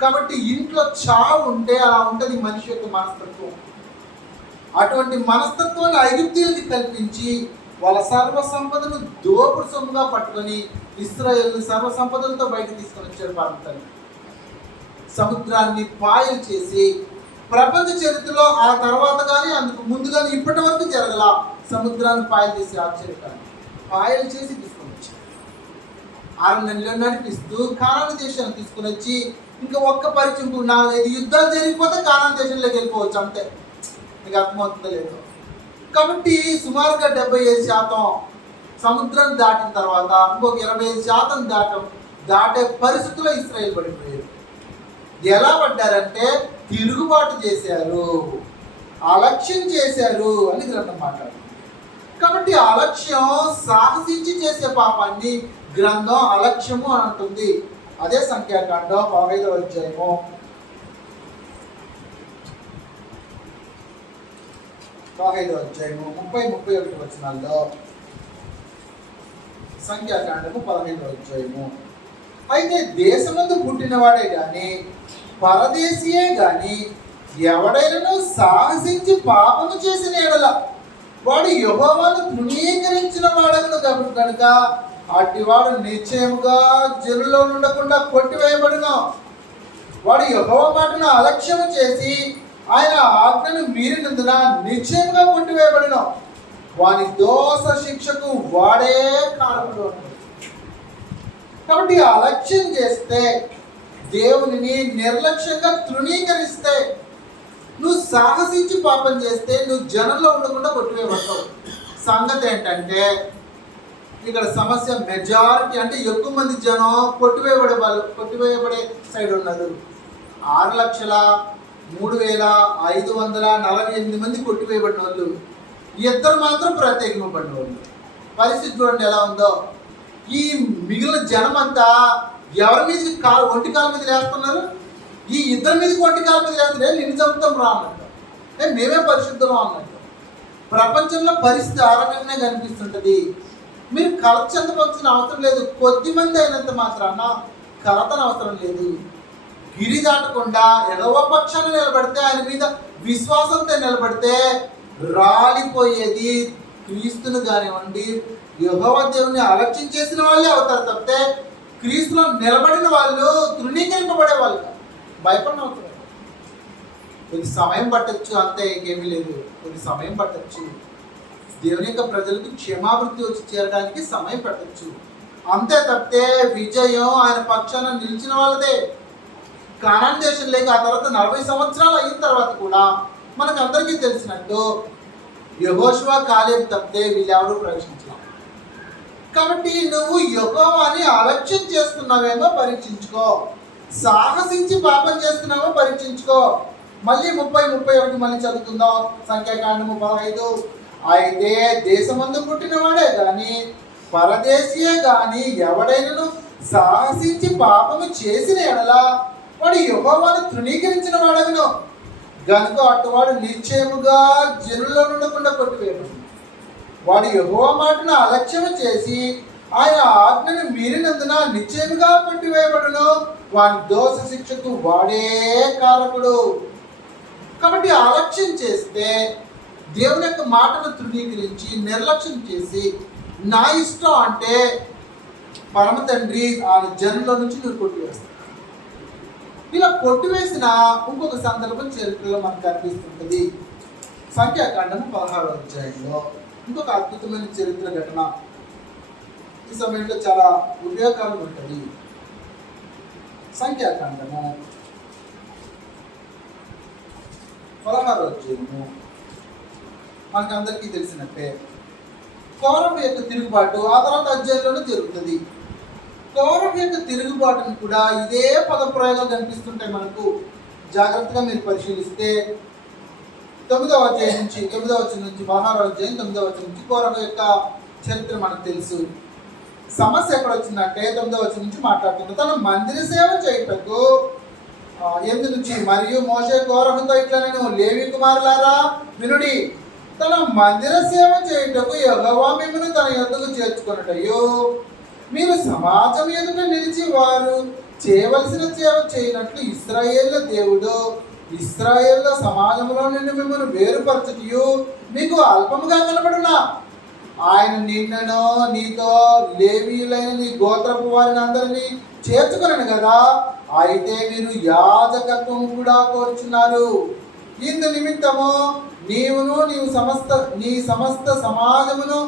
కాబట్టి ఇంట్లో చావు ఉంటే అలా ఉంటుంది మనిషి యొక్క మనస్తత్వం. అటువంటి మనస్తత్వాన్ని ఐగుప్తీయులకి కల్పించి వాళ్ళ సర్వ సంపదను దోపుడు సొమ్ముగా పట్టుకొని ఇశ్రాయేలు సర్వ సంపదలతో బయటకు తీసుకొని వచ్చారు పాపం. సముద్రాన్ని పాయలు చేసి, ప్రపంచ చరిత్రలో ఆ తర్వాత కానీ అందుకు ముందు కానీ ఇప్పటి వరకు జరగల సముద్రాన్ని పాయలు చేసి ఆశ్చర్యకాలం పాయలు చేసి తీసుకొని వచ్చారు. 6 నెలలు నడిపిస్తూ కానాను దేశాన్ని తీసుకుని వచ్చి ఇంకా ఒక్క పరిచయం 4-5 యుద్ధాలు జరిగిపోతే కానాను దేశంలోకి వెళ్ళిపోవచ్చు, అంతే. మీకు అర్థమవుతుందో లేదో. కాబట్టి సుమారుగా 75% సముద్రం దాటిన తర్వాత ఇంకొక 25% దాటే పరిస్థితుల్లో ఇశ్రాయేలు పడిపోయారు. ఎలా పడ్డారంటే తిరుగుబాటు చేశారు, అలక్ష్యం చేశారు అని గ్రంథం మాట్లాడుతుంది. కాబట్టి అలక్ష్యం సాహసించి చేసే పాపాన్ని గ్రంథం అలక్ష్యము అని అంటుంది. అదే సంఖ్యాకాండం 15వ అధ్యాయము 30-31 వచనాల్లో, సంఖ్యాకాండము 15వ అధ్యాయము. అయితే దేశమందు పుట్టినవాడే గాని పరదేశీయే గాని ఎవడైనా సాహసించి పాపము చేసిన ఎడల వాడు యెహోవాను తృణీకరించిన వాడను కనుక అట్టివాడు నిశ్చయముగా జనుల్లో ఉండకుండా కొట్టివేయబడును. వాడు యెహోవా మాటను అలక్ష్యము చేసి ఆయన ఆజ్ఞను మీరినందున నిశ్చయముగా కొట్టివేయబడును. వాని దోష శిక్షకు వాడే కారణుడు. కాబట్టి అలక్ష్యం చేస్తే, దేవునిని నిర్లక్ష్యంగా తృణీకరిస్తే, నువ్వు సాహసించి పాపం చేస్తే నువ్వు జనంలో ఉండకుండా కొట్టివేయబడతావు. సంగతి ఏంటంటే ఇక్కడ సమస్య మెజారిటీ అంటే ఎక్కువ మంది జనం కొట్టివేయబడే సైడ్ ఉన్నారు. 6,03,548 మంది కొట్టివేయబడిన వాళ్ళు, 2 మాత్రం ప్రత్యేకింపబడిన వాళ్ళు. పరిస్థితి చూడండి ఎలా ఉందో. ఈ మిగిలిన జనం అంతా ఎవరి మీద ఒంటి కాలు మీద లేస్తున్నారు? ఈ 2 మీదకి ఒంటి కాలు మీద లేస్తే నిన్ను చంపుతాం రా అన్నట్టు, మేమే పరిశుద్ధం అన్నట్టు. ప్రపంచంలో పరిస్థితి ఆ రకంగానే కనిపిస్తుంటుంది. మీరు కలత చెందవలసిన అవసరం లేదు. కొద్ది మంది అయినంత మాత్రాన కలతన అవసరం లేదు. గిరి దాటకుండా ఎడవ పక్షాన్ని నిలబడితే, ఆయన మీద విశ్వాసంతో నిలబడితే రాలిపోయేది క్రీస్తును కానివ్వండి, యెహోవా దేవుని అలక్ష్యం చేసిన వాళ్ళే అవుతారు తప్పితే క్రీస్తులో నిలబడిన వాళ్ళు తృణీకరింపబడే వాళ్ళు. భయపడిన అవుతారు. కొద్ది సమయం పట్టచ్చు, అంతే, ఇంకేమీ లేదు. కొద్ది సమయం పట్టచ్చు. దేవుని యొక్క ప్రజలకు క్షమాభివృద్ధి వచ్చి చేరడానికి సమయం పట్టచ్చు, అంతే తప్పితే విజయం ఆయన పక్షాన నిలిచిన వాళ్ళదే. కానాను దేశం లేక ఆ తర్వాత 40 సంవత్సరాలు అయిన తర్వాత కూడా మనకు అందరికీ తెలిసినట్టు యెహోషువ కాలేబు తప్పితే వీళ్ళెవరూ ప్రవేశించలేరు. కాబట్టి నువ్వు యెహోవాని అలక్ష్యం చేస్తున్నావేమో పరీక్షించుకో, సాహసించి పాపం చేస్తున్నావో పరీక్షించుకో. మళ్ళీ 30-31 మళ్ళీ చదువుతుందాం. సంఖ్యాకాండము 15. అయితే దేశమందు పుట్టినవాడే గాని పరదేశీయే గాని ఎవడైనా సాహసించి పాపము చేసిన ఎడల వాడు యెహోవాను తృణీకరించిన వాడగును గనుక అటువాడు నిశ్చయముగా జనుల్లో ఉండకుండా కొట్టివేయబడును. వాడు యెహోవా మాటను అలక్ష్యము చేసి ఆయన ఆజ్ఞను మీరినందున నిశ్చయముగా కొట్టివేయబడును. వాని దోష శిక్షకు వాడే కారకుడు. కాబట్టి అలక్ష్యం చేస్తే, దేవుని యొక్క మాటను తృణీకరించి నిర్లక్ష్యం చేసి నా ఇష్టం అంటే పరమ తండ్రి ఆ జనంలో నుంచి మీరు కొట్టివేస్తారు. ఇలా కొట్టివేసిన ఇంకొక సందర్భం చరిత్రలో మనకు కనిపిస్తుంటుంది. సంఖ్యాకాండము 16వ అధ్యాయంలో ఇంకొక అద్భుతమైన చరిత్ర ఘటన ఈ సమయంలో చాలా ఉపయోగకరంగా ఉంటుంది. సంఖ్యాకాండము 16వ అధ్యాయము మనకు అందరికీ తెలిసినట్టే. కోరహు యొక్క తిరుగుబాటు ఆ తర్వాత అధ్యాయంలోనే జరుగుతుంది. కోరహు యొక్క తిరుగుబాటును కూడా ఇదే పదప్రయోగాలు కనిపిస్తుంటాయి మనకు. జాగ్రత్తగా మీరు పరిశీలిస్తే 9వ అధ్యాయం నుంచి 9వ వచనం నుంచి 16వ అధ్యాయం 9వ వచనం నుంచి కోరహు యొక్క చరిత్ర మనకు తెలుసు. సమస్య ఎక్కడ వచ్చిందంటే 9వ వచనం నుంచి మాట్లాడుతుంది. తన మందిర సేవ చేయుటకు 8 నుంచి మరియు మోషే కోరహుతో ఇట్లా, నేను లేవి కుమారులారా వినుడి, తన మందిర సేవ చేయుటకు యెహోవా మిమ్మును తన యొద్దకు చేర్చుకొనుటయు మీరు సమాజం ఎదుట నిలిచి వారు చేయవలసిన సేవ చేయనట్లు ఇశ్రాయేళ్ల దేవుడు ఇశ్రాయేళ్ల సమాజంలో నుండి మిమ్మల్ని వేరుపరచుటయు మీకు అల్పముగా కనబడునా? ఆయన నిన్నను నీతో లేవీయులైన నీ గోత్రపు వారిని అందరినీ చేర్చుకొనను కదా. అయితే మీరు యాజకత్వం కూడా కోరుచున్నారు. ఇందు నిమిత్తము నీ సమస్త సమాజమును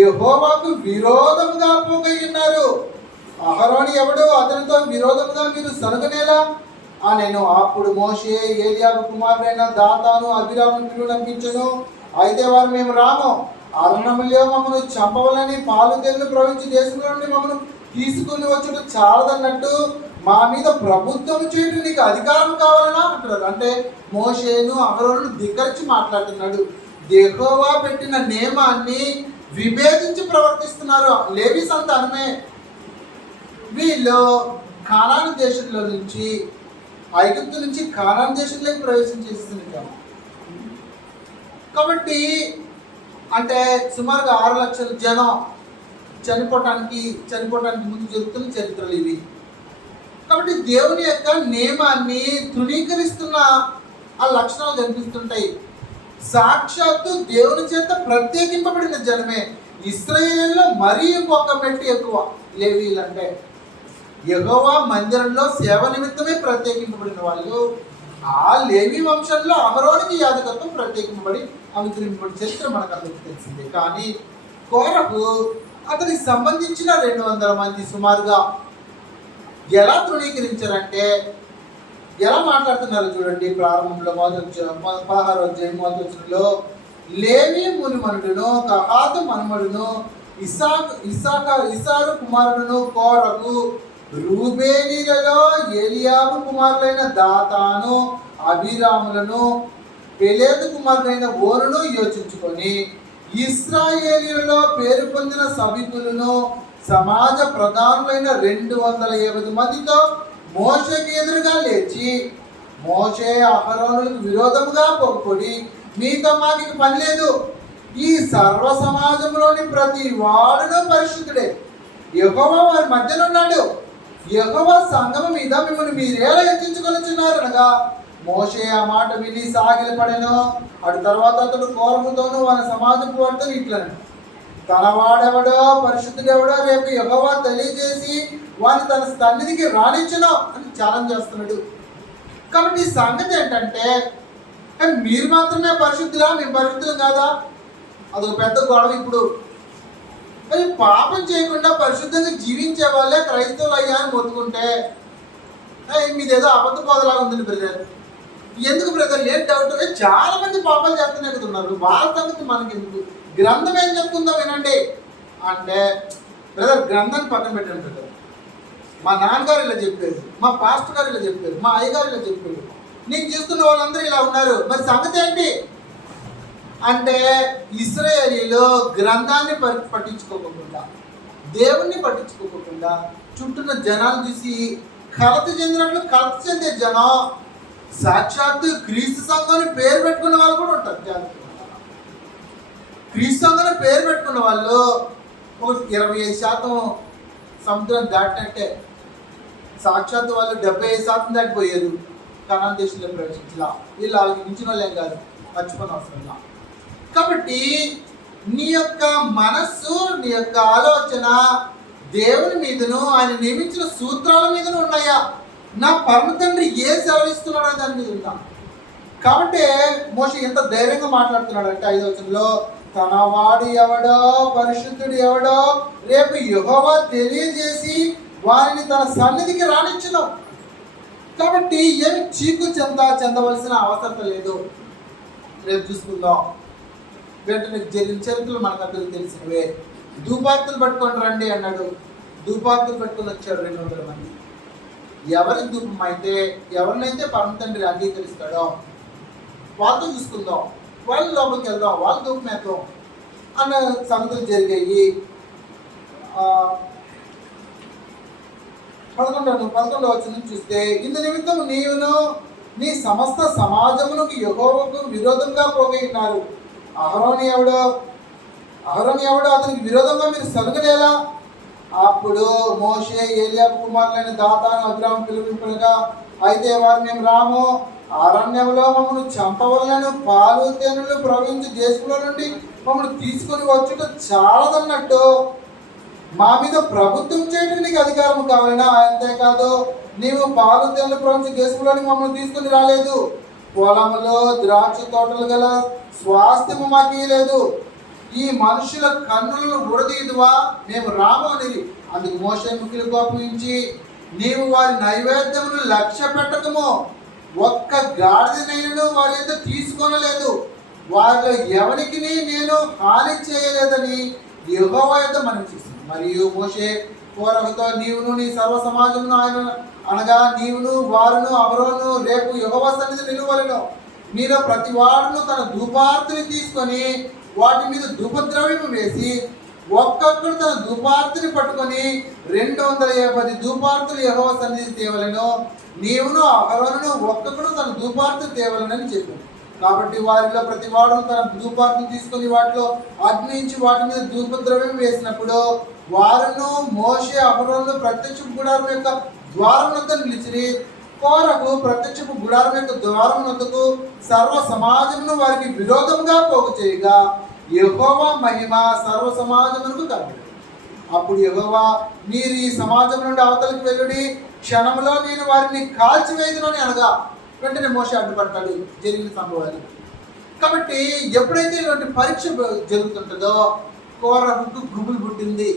యెహోవాకు విరోధముగా పోగై ఉన్నారు. అహరోను ఎవడు, అతనితో విరోధముగా మీరు సనుగనేలా నేను. అప్పుడు మోషే ఏలియాబు కుమారుడైన దాతాను అబీరామును పిలువనంపించెను. అయితే వారు, మేము రాము, అరణ్యములో మమ్మల్ని చంపవలని పాలు తెల్లు ప్రవహించి దేశంలో నుండి మమ్మల్ని తీసుకుని వచ్చుట చాలదన్నట్టు మా మీద ప్రభుత్వం చేయడం నీకు అధికారం కావాలనా అంటున్నారు. అంటే మోషేను అహరోను ధిక్కరించి మాట్లాడుతున్నాడు. యెహోవా పెట్టిన నియమాన్ని విభేదించి ప్రవర్తిస్తున్నారు. లేవి సంతానమే. వీళ్ళు కానాను దేశంలో నుంచి, ఐగుప్తు నుంచి కానాను దేశంలోకి ప్రవేశించేస్తున్నారు. కాబట్టి అంటే సుమారుగా 6 లక్షల జనం చనిపోవటానికి ముందు జరుగుతున్న చరిత్రలు ఇవి. కాబట్టి దేవుని యొక్క నియమాన్ని తృణీకరిస్తున్న ఆ లక్షణాలు కనిపిస్తుంటాయి. సాక్షాత్తు దేవుని చేత ప్రత్యేకింపబడిన జనమే. ఇశ్రాయేలులో మరీ ఇంకొక మెట్టు ఎక్కువ లేవీలు అంటే. యెహోవా మందిరంలో సేవ నిమిత్తమే ప్రత్యేకింపబడిన వాళ్ళు. ఆ లేవి వంశంలో అహరోనుకి యాజకత్వం ప్రత్యేకింపబడి అనుగ్రహింపబడిన చరిత్ర మనకు అందరికీ తెలిసిందే. కానీ కోరహు అతనికి సంబంధించిన 200 మంది సుమారుగా ఎలా తృణీకరించారంటే, ఎలా మాట్లాడుతున్నారు చూడండి. ప్రారంభంలో 16వ అధ్యాయం 1వ వచనంలో, లేవి మునిమనుడును కహాతు మనుమడును ఇస్సారు కుమారుడును కోరహు రూబేనీలలో ఏలియాబు కుమారులైన దాతాను అబీరాములను పెలేదు కుమారులైన ఓరును యోచించుకొని ఇశ్రాయేలీయులలో పేరు పొందిన సభికులను సమాజ ప్రధానులైన 250 మందితో మోషేకి ఎదురుగా లేచి, మోషే అహరోనులకు విరోధముగా పొక్కుడి, మీతో మాకు పని లేదు, ఈ సర్వ సమాజంలోని ప్రతి వాడును పరిశుద్ధుడే, యెహోవా వారి మధ్యలో ఉన్నాడు, యెహోవా సంఘము మీద మిమ్మల్ని మీరేలా హెచ్చించుకొనిచున్నారు అనగా, మోషే ఆ మాట విని సాగిలపడెను. అటు తర్వాత అతడు కోరహుతోనూ వారి సమాజపు వారితో ఇట్లను, తన వాడెవడో పరిశుద్ధుడెవడో రేపు యెహోవా తెలియజేసి వారిని తన సన్నిధికి రానిచ్చును అని ఛాలెంజ్ చేస్తున్నాడు. కాబట్టి ఈ సంగతి ఏంటంటే, మీరు మాత్రమే పరిశుద్ధులా, మేము పరిశుద్ధులు కాదా? అదొక పెద్ద గొడవ. ఇప్పుడు మరి పాపం చేయకుండా పరిశుద్ధంగా జీవించే వాళ్ళే క్రైస్తవులు అయ్యా అని మొత్తుకుంటే మీదేదో అబద్ధ బోధలాగా ఉందండి బ్రదర్. ఎందుకు బ్రదర్, ఏం డౌట్? చాలా మంది పాపాలు చేస్తూనే ఉన్నారు. వాళ్ళ సంగతి మనకెందుకు, గ్రంథం ఏం చెప్తుందో వినండి అంటే, బ్రదర్ గ్రంథాన్ని పక్కన పెట్టండి బ్రదర్. మా నాన్నగారు ఇలా చెప్పారు, మా పాస్టర్ గారు ఇలా చెప్పారు, మా అయ్యగారు ఇలా చెప్పారు, నీకు చూస్తున్న వాళ్ళందరూ ఇలా ఉన్నారు, మరి సంగతి ఏంటి అంటే, ఇశ్రాయేలీలో గ్రంథాన్ని పట్టించుకోకుండా, దేవుణ్ణి పట్టించుకోకుండా చుట్టూన్న జనాలు చూసి కలత చెందినట్లు కలత చెందే జనం, సాక్షాత్తు క్రీస్తు సంఘాన్ని పేరు పెట్టుకున్న వాళ్ళు కూడా ఉంటారు. క్రీస్తు సంఘాన్ని పేరు పెట్టుకున్న వాళ్ళు ఒక 25% సముద్రం దాటినట్టే. సాక్షాత్తు వాళ్ళు 75% దాటిపోయారు కనాన్ దేశంలో ప్రవేశించలా. వీళ్ళు వాళ్ళకి మించిన వాళ్ళు ఏం కాదు, మర్చిపోయిన అవసరం. కాబట్టి నీ యొక్క మనస్సు, నీ యొక్క ఆలోచన దేవుని మీదను ఆయన నియమించిన సూత్రాల మీదను ఉన్నాయా? నా పరమ తండ్రి ఏ సెలవిస్తున్నాడో దాని మీద ఉందా? కాబట్టి మోషే ఎంత ధైర్యంగా మాట్లాడుతున్నాడంటే 5వ వచనంలో, తన వాడు ఎవడో పరిశుద్ధుడు ఎవడో రేపు యెహోవా తెలియజేసి వారిని తన సన్నిధికి రానిచ్చును. కాబట్టి ఏమి చీకు చెందవలసిన అవసరం లేదు. రేపు చూసుకుందాం. వెంటనే జరిగిన చరిత్రలు మనకందరికీ తెలిసినవే. ధూపార్తులు పట్టుకొని రండి అన్నాడు. ధూపార్తులు పట్టుకొని వచ్చాడు 200 మంది. ఎవరి ధూపం అయితే, ఎవరినైతే పరమ తండ్రి అంగీకరిస్తాడో వాళ్ళతో చూసుకుందాం, వాళ్ళ లోపలికి వెళ్దాం, వాళ్ళ ధూపం వేద్దాం అన్న సంగతులు జరిగాయి. 11వ వచనం చూస్తే, ఇందు నిమిత్తం నీవును నీ సమస్త సమాజమునకు యెహోవాకు విరోధంగా పోగైనారు. అహరోను ఎవడో అతనికి విరోధంగా మీరు సలుగలేలా? అప్పుడు మోషే ఏలియాబు కుమారులైన దాతాను అబ్రాము పిలుపునిగా, అయితే వారు మేము రాము, అరణ్యంలో మమ్మల్ని చంపవలను, పాలు తేనెలు ప్రవహించి దేశంలో నుండి మమ్మల్ని తీసుకొని వచ్చుట చాలదన్నట్టు మా మీద ప్రభుత్వం చేయడం నీకు అధికారం కావాలన్నా, అంతేకాదు నీవు పాలు తేనెలు ప్రవహించి దేశంలోని మమ్మల్ని తీసుకొని రాలేదు, పొలంలో ద్రాక్ష తోటలు గల స్వాస్థ్యము మాకు ఇయ్యలేదు, ఈ మనుషుల కన్నులను ఉడదీదువా, మేము రాము అనేది. అందుకు మోషే ముఖ్యులు కోపించి, నీవు వారి నైవేద్యమును లక్ష్య పెట్టకము, ఒక్క గాడిదనైనను వారి యొక్క తీసుకొనలేదు, వారిలో ఎవరికి నేను హాని చేయలేదని యెహోవా యొద్ద మనవి చేసింది. మరియు మోషే కోరహుతో, నీవును నీ సర్వ సమాజమును ఆయన అనగా నీవును వారును అహరోను రేపు యెహోవా సన్నిధి నిలువలను, మీలో ప్రతి వాడును తన ధూపార్తిని తీసుకొని వాటి మీద ధూపద్రవ్యము వేసి ఒక్కొక్కడు తన ధూపార్తిని పట్టుకొని 250 ధూపార్తులు యెహోవా సన్నిధి తేవలను, నీవును అహరోనును ఒక్కొక్కడు తన ధూపార్తి తేవలనని చెప్పాను. కాబట్టి వారిలో ప్రతి వాడు తన ధూపార్తిని తీసుకొని వాటిలో అగ్నించి వాటి మీద ధూపద్రవ్యం వేసినప్పుడు వారును మోషే అహరోను ప్రత్యక్ష గుడారం యొక్క ద్వారం వద్ద నిలిచిరి. కోరకు ప్రత్యక్షపు గుడారం యొక్క ద్వారం వద్దకు సర్వ సమాజమును వారికి విరోధంగా పోగు చేయగా యెహోవా మహిమ సర్వ సమాజమునకు కనబడింది. అప్పుడు యెహోవా, మీరు ఈ సమాజం నుండి అవతలికి వెళ్ళుడి, క్షణంలో నేను వారిని కాల్చివేయుదునని అనగా వెంటనే మోషే అడ్డుపడతాడు జరిగిన సంభవాలు. కాబట్టి ఎప్పుడైతే ఇలాంటి పరీక్ష జరుగుతుంటుందో కోరహుకు గుబులు పుట్టింది,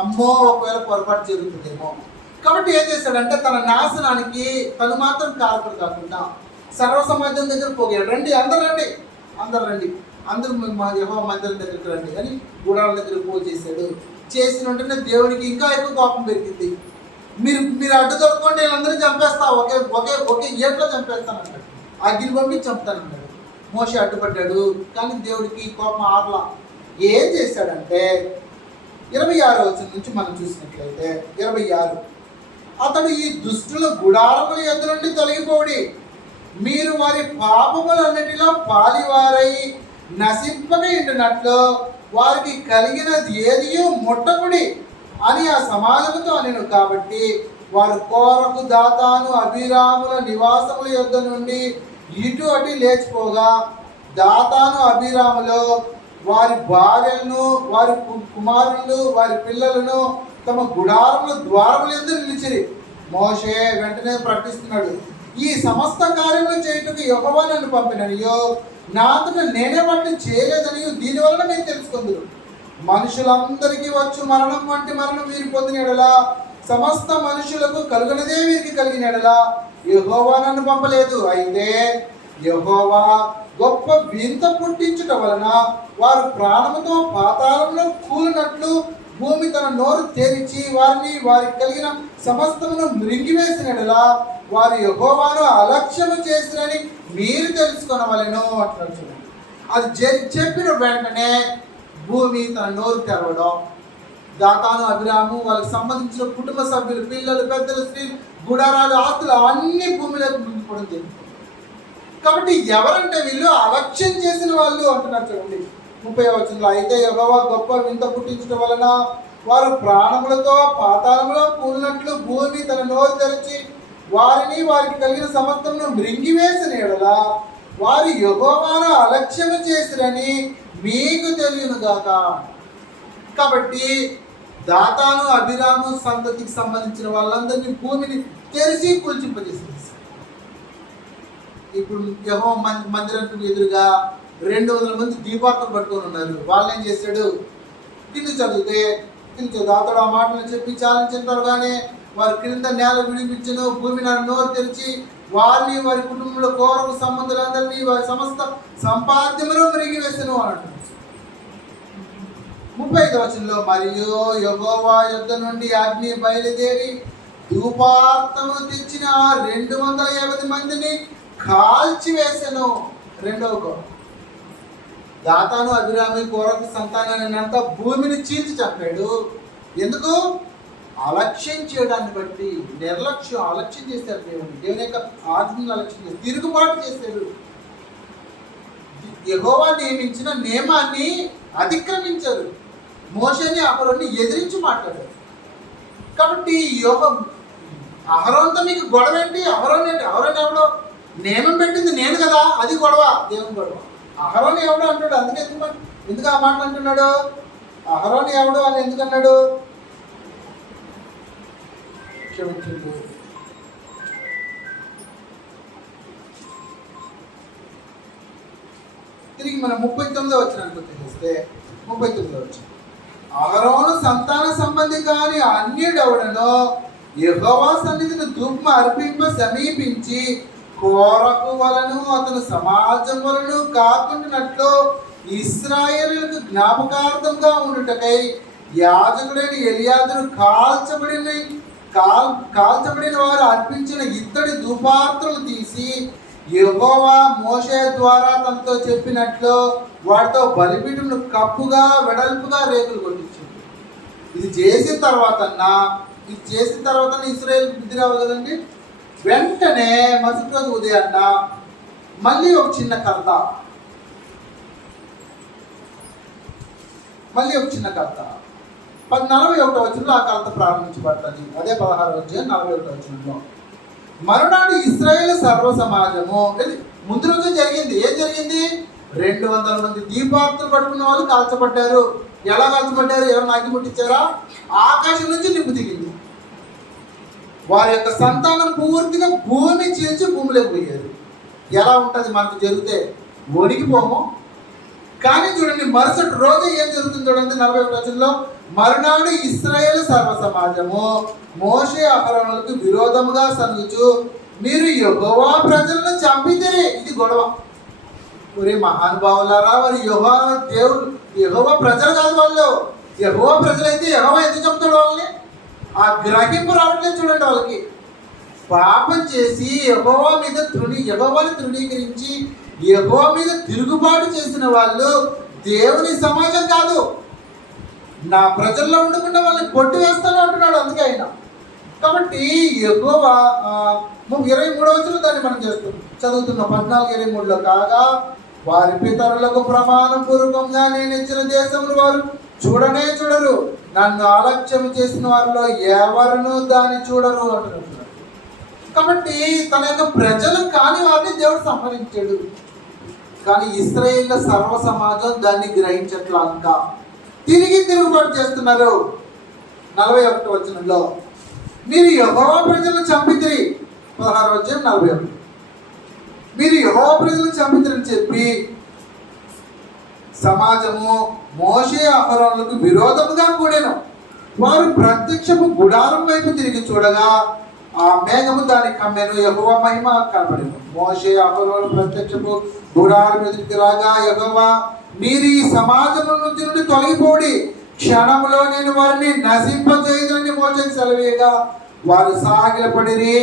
అమ్మో ఒకవేళ పొరపాటు జరుగుతుందేమో. కాబట్టి ఏం చేశాడంటే తన నాశనానికి తను మాత్రం కారకుడు కాకుండా సర్వ సమాజం దగ్గర పోగాడు. రండి అందరు రండి, అందరు రండి, అందరూ మా యెహోవా మందిరం దగ్గరికి రండి అని గుడాల దగ్గర పోగు చేశాడు. చేసిన వెంటనే దేవునికి ఇంకా ఎక్కువ కోపం పెరిగింది. మీరు అడ్డు దొరకండి, నేను అందరూ చంపేస్తా, ఒకే ఒకే ఒకే ఏట్లో చంపేస్తానన్నాడు, అగ్ని పంపి చంపుతానన్నాడు. మోషే అడ్డుపడ్డాడు, కానీ దేవుడికి కోపం ఆర్లా. ఏం చేశాడంటే 26వ వచనం నుంచి మనం చూసినట్లయితే 26, అతడు ఈ దుష్టుల గుడారముల యొద్ద నుండి తొలగిపోడి, మీరు వారి పాపములన్నిటిలో పాలివారై నశింపక ఉండినట్లు వారికి కలిగినది ఏదియో ముట్టకుడి అని ఆ సమాజముతో నేను. కాబట్టి వారు కోరకు దాతాను అభిరాముల నివాసముల యొద్ద నుండి ఇటు అటు లేచిపోగా దాతాను అభిరాములు వారి భార్యలను వారి కుమారులను వారి పిల్లలను తమ గుడారముల ద్వారముల యొద్ద నిలిచిరి. మోషే వెంటనే ప్రకటిస్తున్నాడు, ఈ సమస్త కార్యములు చేయుటకు యెహోవా నన్ను పంపిననియో నా అంతటా నేనే వాటిని చేయలేదనియో దీనివలన మీరు తెలుసుకుందురు. మనుషులందరికీ వచ్చు మరణం వంటి మరణం వీరు పొందిన ఎడల సమస్త మనుషులకు కలుగునదే వీరికి కలిగిన ఎడల యెహోవా నన్ను పంపలేదు. అయితే యెహోవా గొప్ప వింత పుట్టించుట వలన వారు ప్రాణముతో పాతాళంలో కూలినట్లు భూమి తన నోరు తెరిచి వారిని వారికి కలిగిన సమస్తమును మృంగివేసినట్లా వారు యెహోవాను అలక్ష్యము చేసినని మీరు తెలుసుకొనవలెను అంటున్నాడు. చూడండి, అది చెప్పిన వెంటనే భూమి తన నోరు తెరవడం, దాతాను అభిరాము వాళ్ళకి సంబంధించిన కుటుంబ సభ్యులు, పిల్లలు, పెద్దలు, స్త్రీలు, గుడారాలు, ఆస్తులు అన్ని భూమిలోకి ముందుకోవడం జరిగింది. కాబట్టి ఎవరంటే వీళ్ళు అలక్ష్యం చేసిన వాళ్ళు అంటున్నారు. చూడండి 30వ వచనంలో, అయితే యెహోవా గొప్ప వింత పుట్టించడం వలన వారు ప్రాణములతో పాతాళంలో కూలినట్లు భూమి తన నోరు తెరిచి వారిని వారికి కలిగిన సమస్తమును మృంగివేసిన ఎడల వారు యెహోవాను అలక్ష్యము చేసిరని మీకు తెలియనుగాక. కాబట్టి దాతాను అభిరాము సంతతికి సంబంధించిన వాళ్ళందరినీ భూమిని తెరిచి కూల్చింపజేసింది. ఇప్పుడు యెహోవా మందిరానికి ఎదురుగా 200 మంది దీపార్థం పట్టుకొని ఉన్నారు. వాళ్ళు ఏం చేశాడు, కింద చదివితే దాతడు ఆ మాటలు చెప్పి చాలించిన తర్వాతనే వారి క్రింద నేల విడిపించను, భూమి నోరు తెరిచి వారిని వారి కుటుంబంలో కోరకు సంబంధులందరినీ వారి సమస్త సంపాద్యమును మృంగివేసెను అన్నాడు. 35వ వచనంలో, మరియు యెహోవా యొద్ద నుండి అగ్ని బయలుదేరి ధూపార్తము తెచ్చిన 250 మందిని కాల్చివేసెను. రెండవ కోపం, దాతాను అభిరామి కోరకు సంతానాన్ని అంతా భూమిని చీల్చి చంపాడు. ఎందుకు? అలక్ష్యం చేయడాన్ని బట్టి అలక్ష్యం చేశారు. దేవుని యొక్క ఆజ్ఞను అలక్ష్యం చేశారు, తిరుగుబాటు చేశారు. యెహోవా నియమించిన నియమాన్ని అతిక్రమించారు. మోషేని అహరోనుని ఎదిరించి మాట్లాడారు. కాబట్టి ఈ యొక్క అహరోన్తో మీకు గొడవ ఏంటి? అహరోన్ ఏంటి? అహరోన్ ఎవడో? నియమం పెట్టింది నేను కదా, అది గొడవ, దేవుని గొడవ. అహరోన్ ఎవడో అంటాడు. అందుకే ఎందుకు ఆ మాటలు అంటున్నాడు? అహరోన్ ఎవడో అని ఎందుకు అన్నాడు? క్షమించండి. తిరిగి మనం 39వ వచనానికి వచ్చేస్తే 39వ వచనం, అహరోను సంతాన సంబంధి కాని అన్యుడెవడనో యెహోవా సన్నిధిని ధూపం అర్పింప సమీపించి కోరకు వలను అతను సమాజం వలను కాకుండానట్లు ఇశ్రాయేలులకు జ్ఞాపకార్థంగా ఉండుటకై యాజకుడైన ఎలియాజరు కాల్చబడిన వారు అర్పించిన ఇత్తడి ధూపార్తులు తీసి యెహోవా మోషే ద్వారా తనతో చెప్పినట్లు వాటితో బలిపీఠమును కప్పుగా వెడల్పుగా రేకులు కొట్టించింది. ఇది చేసిన తర్వాత ఇశ్రాయేలు బుద్ధి రావు కదండి. వెంటనే మరుసటి రోజు ఉదయాన్న మళ్ళీ ఒక చిన్న కర్త, మళ్ళీ ఒక చిన్న కర్త 41వ వచనంలో ఆ కర్త ప్రారంభించబడుతుంది. అదే 16వ అధ్యాయం 41వ వచనంలో, మరునాడు ఇశ్రాయేలు సర్వ సమాజము, ముందు రోజు జరిగింది. ఏం జరిగింది? 200 మంది దీపార్తులు పట్టుకున్న వాళ్ళు కాల్చబడ్డారు. ఎలా కాల్చబడ్డారు? ఎవరు అగ్గి ముట్టించారా? ఆకాశం నుంచి నిప్పు దిగింది. వారి యొక్క సంతానం పూర్తిగా భూమి చీల్చి భూమిలోకి పోయారు. ఎలా ఉంటుంది మనకు జరిగితే? వణికిపోము. కానీ చూడండి, మరుసటి రోజు ఏం జరుగుతుంది చూడండి 41వ వచనంలో, మరునాడు ఇశ్రాయేలు సర్వ సమాజము మోషే అహరోనులకు విరోధముగా సనుగుచు మీరు యెహోవా ప్రజలను చంపితిరి. ఇది గొడవ. ఒరే మహానుభావులారా, వారు యెహోవా దేవుడు, యెహోవా ప్రజలు కాదు వాళ్ళు. యెహోవా ప్రజలైతే యెహోవా ఎందుకు చంపుతాడు వాళ్ళని? ఆ గ్రహింపు రావట్లేదు చూడండి వాళ్ళకి. పాపం చేసి యెహోవాని తృణీకరించి యెహోవా మీద తిరుగుబాటు చేసిన వాళ్ళు దేవుని సమాజం కాదు. నా ప్రజల్లో ఉండకుండా వాళ్ళని కొట్టి వేస్తాను అంటున్నాడు. అందుకే ఆయన. కాబట్టి యెహోవా 23వ వచనం దాన్ని మనం చదువుతున్నాం 14:23లో, కాగా వారి పితరులకు ప్రమాణ పూర్వకంగా నేను ఇచ్చిన దేశములు వారు చూడనే చూడరు, నన్ను అలక్ష్యం చేసిన వారిలో ఎవరునూ దాన్ని చూడరు అంటున్నారు. కాబట్టి తన యొక్క ప్రజలు కాని వారిని దేవుడు సంహరించాడు. కానీ ఇశ్రాయేలు సర్వ సమాజం దాన్ని గ్రహించట్లా. ఇంకా తిరిగి తిరుగుబాటు చేస్తున్నారు. 41వ వచనంలో, మీరు యెహోవా ప్రజలను చంపితిరి. 16వ అధ్యాయం 41, మీరు యెహోవా ప్రజలను చంపితిరని చెప్పి సమాజము మోషే అహరోనులకు విరోధముగా కూడాను. వారు ప్రత్యక్షపు గుడారం వైపు తిరిగి చూడగా ఆ మేఘము దానికి కమ్మెను, యెహోవా మహిమ కనబడింది. మోషే అహరోను ప్రత్యక్షపు గుడారం ఎదుటికి రాగా, యెహోవా మీరు ఈ సమాజము నుండి తొలగిపోడి, క్షణములో నేను వారిని నశింపజేయుదని మోషేకు సెలవేయగా వారు సాగిలపడిరి.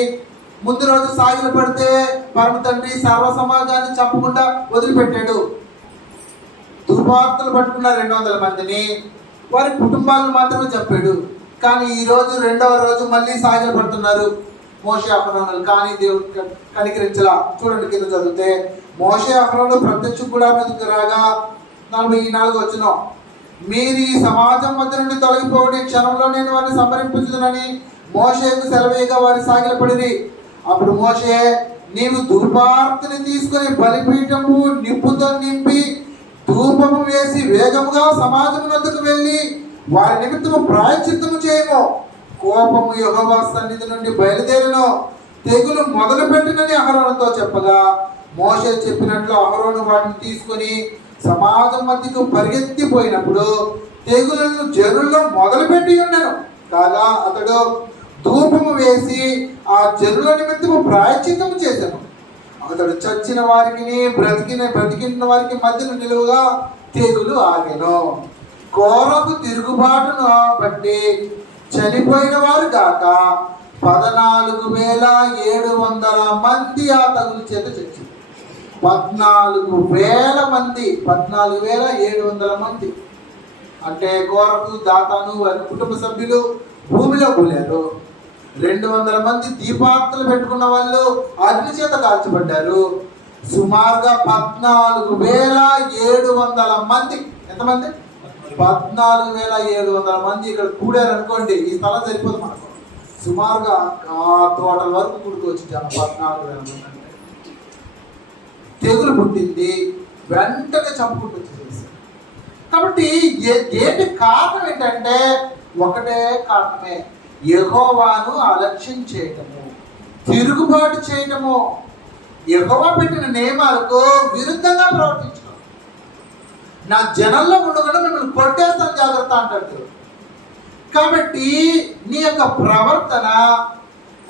ముందు రోజు సాగిలపడితే పరమ తండ్రి సర్వ సమాజాన్ని చంపకుండా వదిలిపెట్టాడు. దుర్వార్తలు పట్టుకున్న 200 మందిని, వారి కుటుంబాలను మాత్రమే చెప్పాడు. కానీ ఈ రోజు 2వ రోజు మళ్ళీ సాగిల పడుతున్నారు మోషే అహరోనులు. కానీ దేవుడు కనికరించలా. చూడండి కింద చదివితే, మోషే అహరోనులు ప్రత్యక్ష కూడా మీదకి రాగా 44వ వచనం, మీరు ఈ సమాజం మధ్య నుండి తొలగిపోవడం క్షణంలో నేను వారిని సంహరించుదని మోషేకు సెలవేగా వారి సాగిలపడిరి. అప్పుడు మోషే, నీవు ధూపార్తిని తీసుకొని బలిపీఠము నిప్పుతో నింపి ధూపము వేసి వేగముగా సమాజం వద్దకు వెళ్ళి వారి నిమిత్తము ప్రాయశ్చిత్తము చేయము. కోపము యెహోవా సన్నిధి నుండి బయలుదేరినో తెగులు మొదలు పెట్టినని అహరోనుతో చెప్పగా, మోషే చెప్పినట్లు అహరోను వాటిని తీసుకొని సమాజం మధ్యకు పరిగెత్తిపోయినప్పుడు తెగులను జనుల్లో మొదలుపెట్టి ఉండను. కాగా అతడు ధూపము వేసి ఆ జనుల నిమిత్తము ప్రాయశ్చిత్తము చేశాను. అతడు చచ్చిన వారికి బ్రతికిన వారికి మధ్యన నిలువుగా తెగులు ఆగెను. కోరకు తిరుగుబాటును బట్టి చనిపోయిన వారు కాక 14,700 మంది ఆ తగులు చేత చచ్చారు. 14,000 మంది, 14,700 మంది అంటే కోరకు, దాతాను వారి కుటుంబ సభ్యులు భూమిలో కూలారు. 200 మంది దీపార్తులు పెట్టుకున్న వాళ్ళు అగ్ని చేత కాల్చబడ్డారు. సుమారుగా 14,700 మంది. ఎంతమంది? 14,700 మంది ఇక్కడ కూడారు అనుకోండి, ఈ స్థలం సరిపోదు మనకు. సుమారుగా ఆ తోటల వరకు కూడుకోవచ్చు జనం. 14,000 మంది అంటే తెగులు పుట్టింది, వెంటనే చంపుకుంటూ వచ్చేసేసారు. కాబట్టి ఏంటి కారణం ఏంటంటే ఒకటే కారణమే, యెహోవాను అలక్ష్యం చేయటము, తిరుగుబాటు చేయటము, యెహోవా పెట్టిన నియమాలకు విరుద్ధంగా ప్రవర్తించడం. నా జనంలో ఉండకుండా మిమ్మల్ని కొట్టేస్తాను జాగ్రత్త అంటాడు. కాబట్టి నీ యొక్క ప్రవర్తన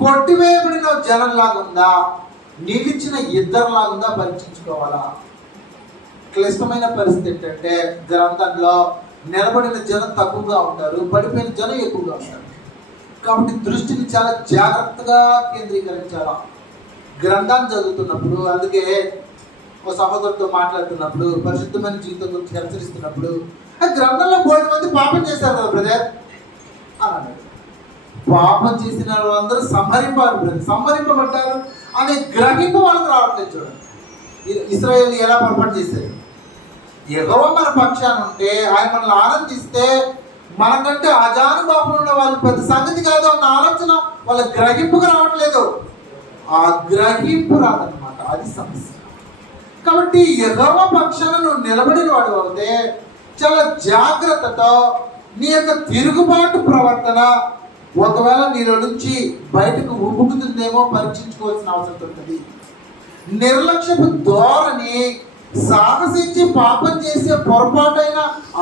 కొట్టివేయబడిన జనంలాగుందా, నిలిచిన ఇద్దరులాగుందా పరీక్షించుకోవాలా. క్లిష్టమైన పరిస్థితి ఏంటంటే గ్రంథంలో నిలబడిన జనం తక్కువగా ఉంటారు, పడిపోయిన జనం ఎక్కువగా ఉంటారు. కాబట్టి దృష్టిని చాలా జాగ్రత్తగా కేంద్రీకరించాలా గ్రంథాన్ని చదువుతున్నప్పుడు. అందుకే ఒక సహోదరుతో మాట్లాడుతున్నప్పుడు, పరిశుద్ధమైన జీవితం గురించి హెచ్చరిస్తున్నప్పుడు, ఆ గ్రంథంలో 3 మంది పాపం చేశారు కదా బ్రదర్ అని అన్నాడు. పాపం చేసిన వాళ్ళందరూ సంహరింపబడ్డారు అనే గ్రహింపు వాళ్ళకి రావట్లేదు. చూడండి, ఇశ్రాయేలు ఎలా పొరపాటు చేశారు. యెహోవా మన పక్షాన ఉంటే, ఆయన మనల్ని ఆనందిస్తే, మనకంటే అజానుబాబులు ఉన్న వాళ్ళు పెద్ద సంగతి కాదు అన్న ఆలోచన వాళ్ళ గ్రహింపుగా రావట్లేదు. ఆ గ్రహింపు రాదనమాట, అది సమస్య. కాబట్టి యెహోవా పక్షాన నువ్వు నిలబడిన వాడు అవుతే చాలా జాగ్రత్తతో నీ యొక్క తిరుగుబాటు ప్రవర్తన ఒకవేళ నీలో నుంచి బయటకు ఉబ్బుకుతుందేమో పరీక్షించుకోవాల్సిన అవసరం ఉంటుంది. నిర్లక్ష్యపు ధోరణి, సాహసించి పాపం చేసే పొరపాటైన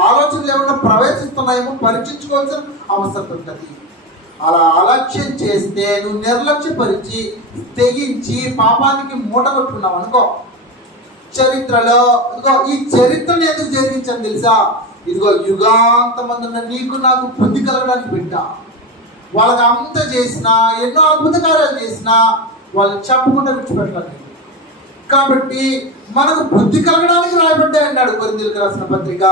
ఆలోచనలు ఏమైనా ప్రవేశిస్తున్నాయేమో పరీక్షించుకోవాల్సిన అవసరం ఉంటుంది. అలా అలక్ష్యం చేస్తే నువ్వు నిర్లక్ష్యపరిచి తెగించి పాపానికి మూట కొట్టుకున్నావు అనుకో, చరిత్రలో ఇదిగో ఈ చరిత్రను ఎందుకు జరిగించని తెలుసా? ఇదిగో యుగాంతమందున్న నీకు నాకు బుద్ధి కలగడానికి బిడ్డ. వాళ్ళకి అంత చేసినా, ఎన్నో అద్భుత కార్యాలు చేసినా వాళ్ళు చెప్పకుండా విడిచిపెట్టాలి. కాబట్టి మనకు బుద్ధి కలగడానికి రాయబడ్డాయి అన్నాడు కొరింథీయులకు రాసిన పత్రిక.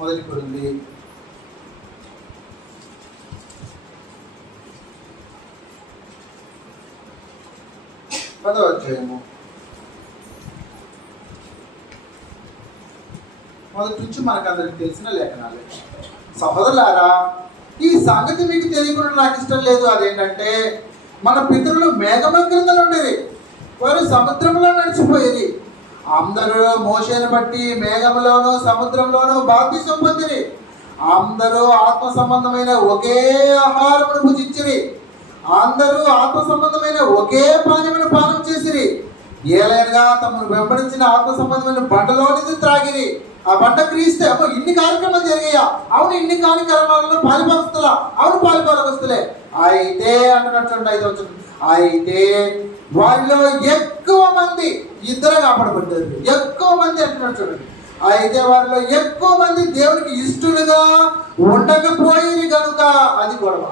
మొదటి కొరింథీ 10వ అధ్యాయము మొదటి నుంచి మనకందరికి తెలిసిన లేఖనాలే. సహోదరులారా, ఈ సంగతి మీకు తెలియకుండా నాకు ఇష్టం లేదు. అదేంటంటే, మన పితరులు మేఘముల క్రింద నుండిరి, వారు సముద్రంలో నడిచిపోయేది. అందరూ మోషేను బట్టి మేఘములోను సముద్రంలోను బాప్తిసం పొందిరి. అందరూ ఆత్మ సంబంధమైన ఒకే ఆహారమును భుజించిరి. అందరూ ఆత్మ సంబంధమైన ఒకే పానీయమును పానం చేసిరి. ఏలైనగా తమను వెంబడించిన ఆత్మ సంబంధమైన బండలోనిది త్రాగిరి. ఆ బండ క్రీస్తే. అమ్మో, ఇన్ని కార్యక్రమాలు జరిగాయా? అవును, ఇన్ని కార్యక్రమాలను పాలిభాగస్తులా? అవును, పాలిభాగస్తులే. అయితే అంటున్నట్టు 5వ వచనం, అయితే వారిలో ఎక్కువ మంది ఇద్దరు కాపాడబడ్డారు. ఎక్కువ మంది అంటున్నాడు చూడండి. అయితే వారిలో ఎక్కువ మంది దేవునికి ఇష్టడుగా ఉండకపోయి కనుక, అది గొడవ.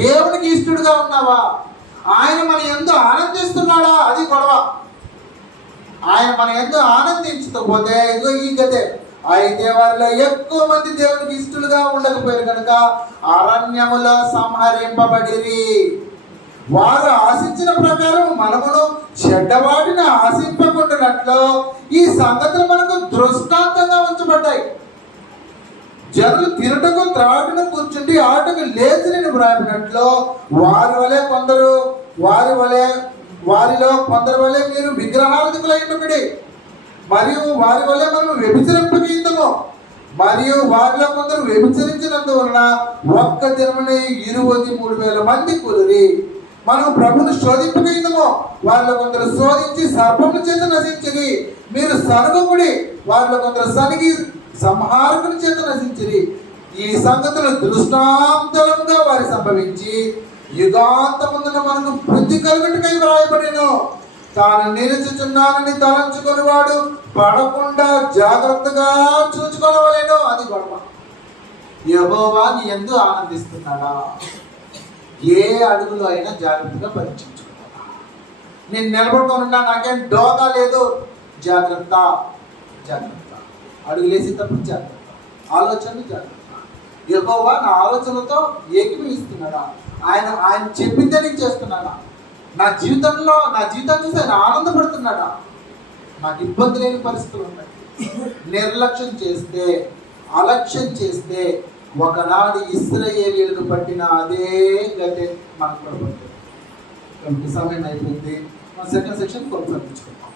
దేవునికి ఇష్టడుగా ఉన్నావా? ఆయన మన యందు ఆనందిస్తున్నాడా? అది గొడవ. ఆయన మన యందు ఆనందించకపోతే ఇదిగో ఈ గతే. అయితే వారిలో ఎక్కువ మంది దేవునికి ఇష్టలుగా ఉండకపోయారు కనుక అరణ్యములో సంహరింపబడిరి. వారు ఆశించిన ప్రకారం మనమును చెడ్డవాటిని ఆశింపకుండానట్లు ఈ సంగతులు మనకు దృష్టాంతంగా ఉంచబడ్డాయి. జనులు తిరుటకు త్రాటును కూర్చుండి ఆటకు లేచిని వ్రాపినట్లు వారిలో కొందరు వలె మీరు విగ్రహార్థకులైనప్పుడే, మరియు వారి వలె మనం వ్యభిచరింపగీతము. మరియు వారిలో కొందరు వ్యభిచరించినందువలన ఒక్క దినమునే 23,000 మంది కూలిరి. మనం ప్రభును శోధింపగీతము. వారిలో కొందరు శోధించి సర్పముల చేత నశించిరి. మీరు సనుగుడి. వారిలో కొందరు సనిగి సంహారకుని చేత నశించిరి. ఈ సంగతులు దృష్టాంతరంగా వారి సంభవించి యుగాంతమున మనకు బుద్ధి కలుగుటకై వ్రాయబడెను. తాను నిలుచుచున్నానని తలంచుకొని వాడు పడకుండా జాగ్రత్తగా చూచుకొనవలెను. అది గొడవ. యెహోవా నీ యందు ఆనందిస్తున్నాడా? ఏ అడుగులో అయినా జాగ్రత్తగా పరీక్షించుకోవాలా. నేను నిలబడుకొని ఉన్నా, నాకేం డోకా లేదు, జాగ్రత్త. అడుగులేసేటప్పుడు జాగ్రత్త, ఆలోచనలు జాగ్రత్త. యెహోవా నా ఆలోచనలతో ఏకీభవిస్తున్నాడా? ఆయన చెప్పిందే నేను చేస్తున్నాడా? నా జీవితాన్ని చూసి ఆయన ఆనందపడుతున్నాడా? నాకు ఇబ్బంది లేని పరిస్థితులు ఉన్నాయి. నిర్లక్ష్యం చేస్తే, అలక్ష్యం చేస్తే ఒకనాడు ఇశ్రాయేలీయులకు పట్టిన అదే గతే మనకు కూడా పడుతుంది. కాబట్టి సమయం అయిపోయింది. మన సెకండ్ సెక్షన్ కొనసాగించుకుందాం.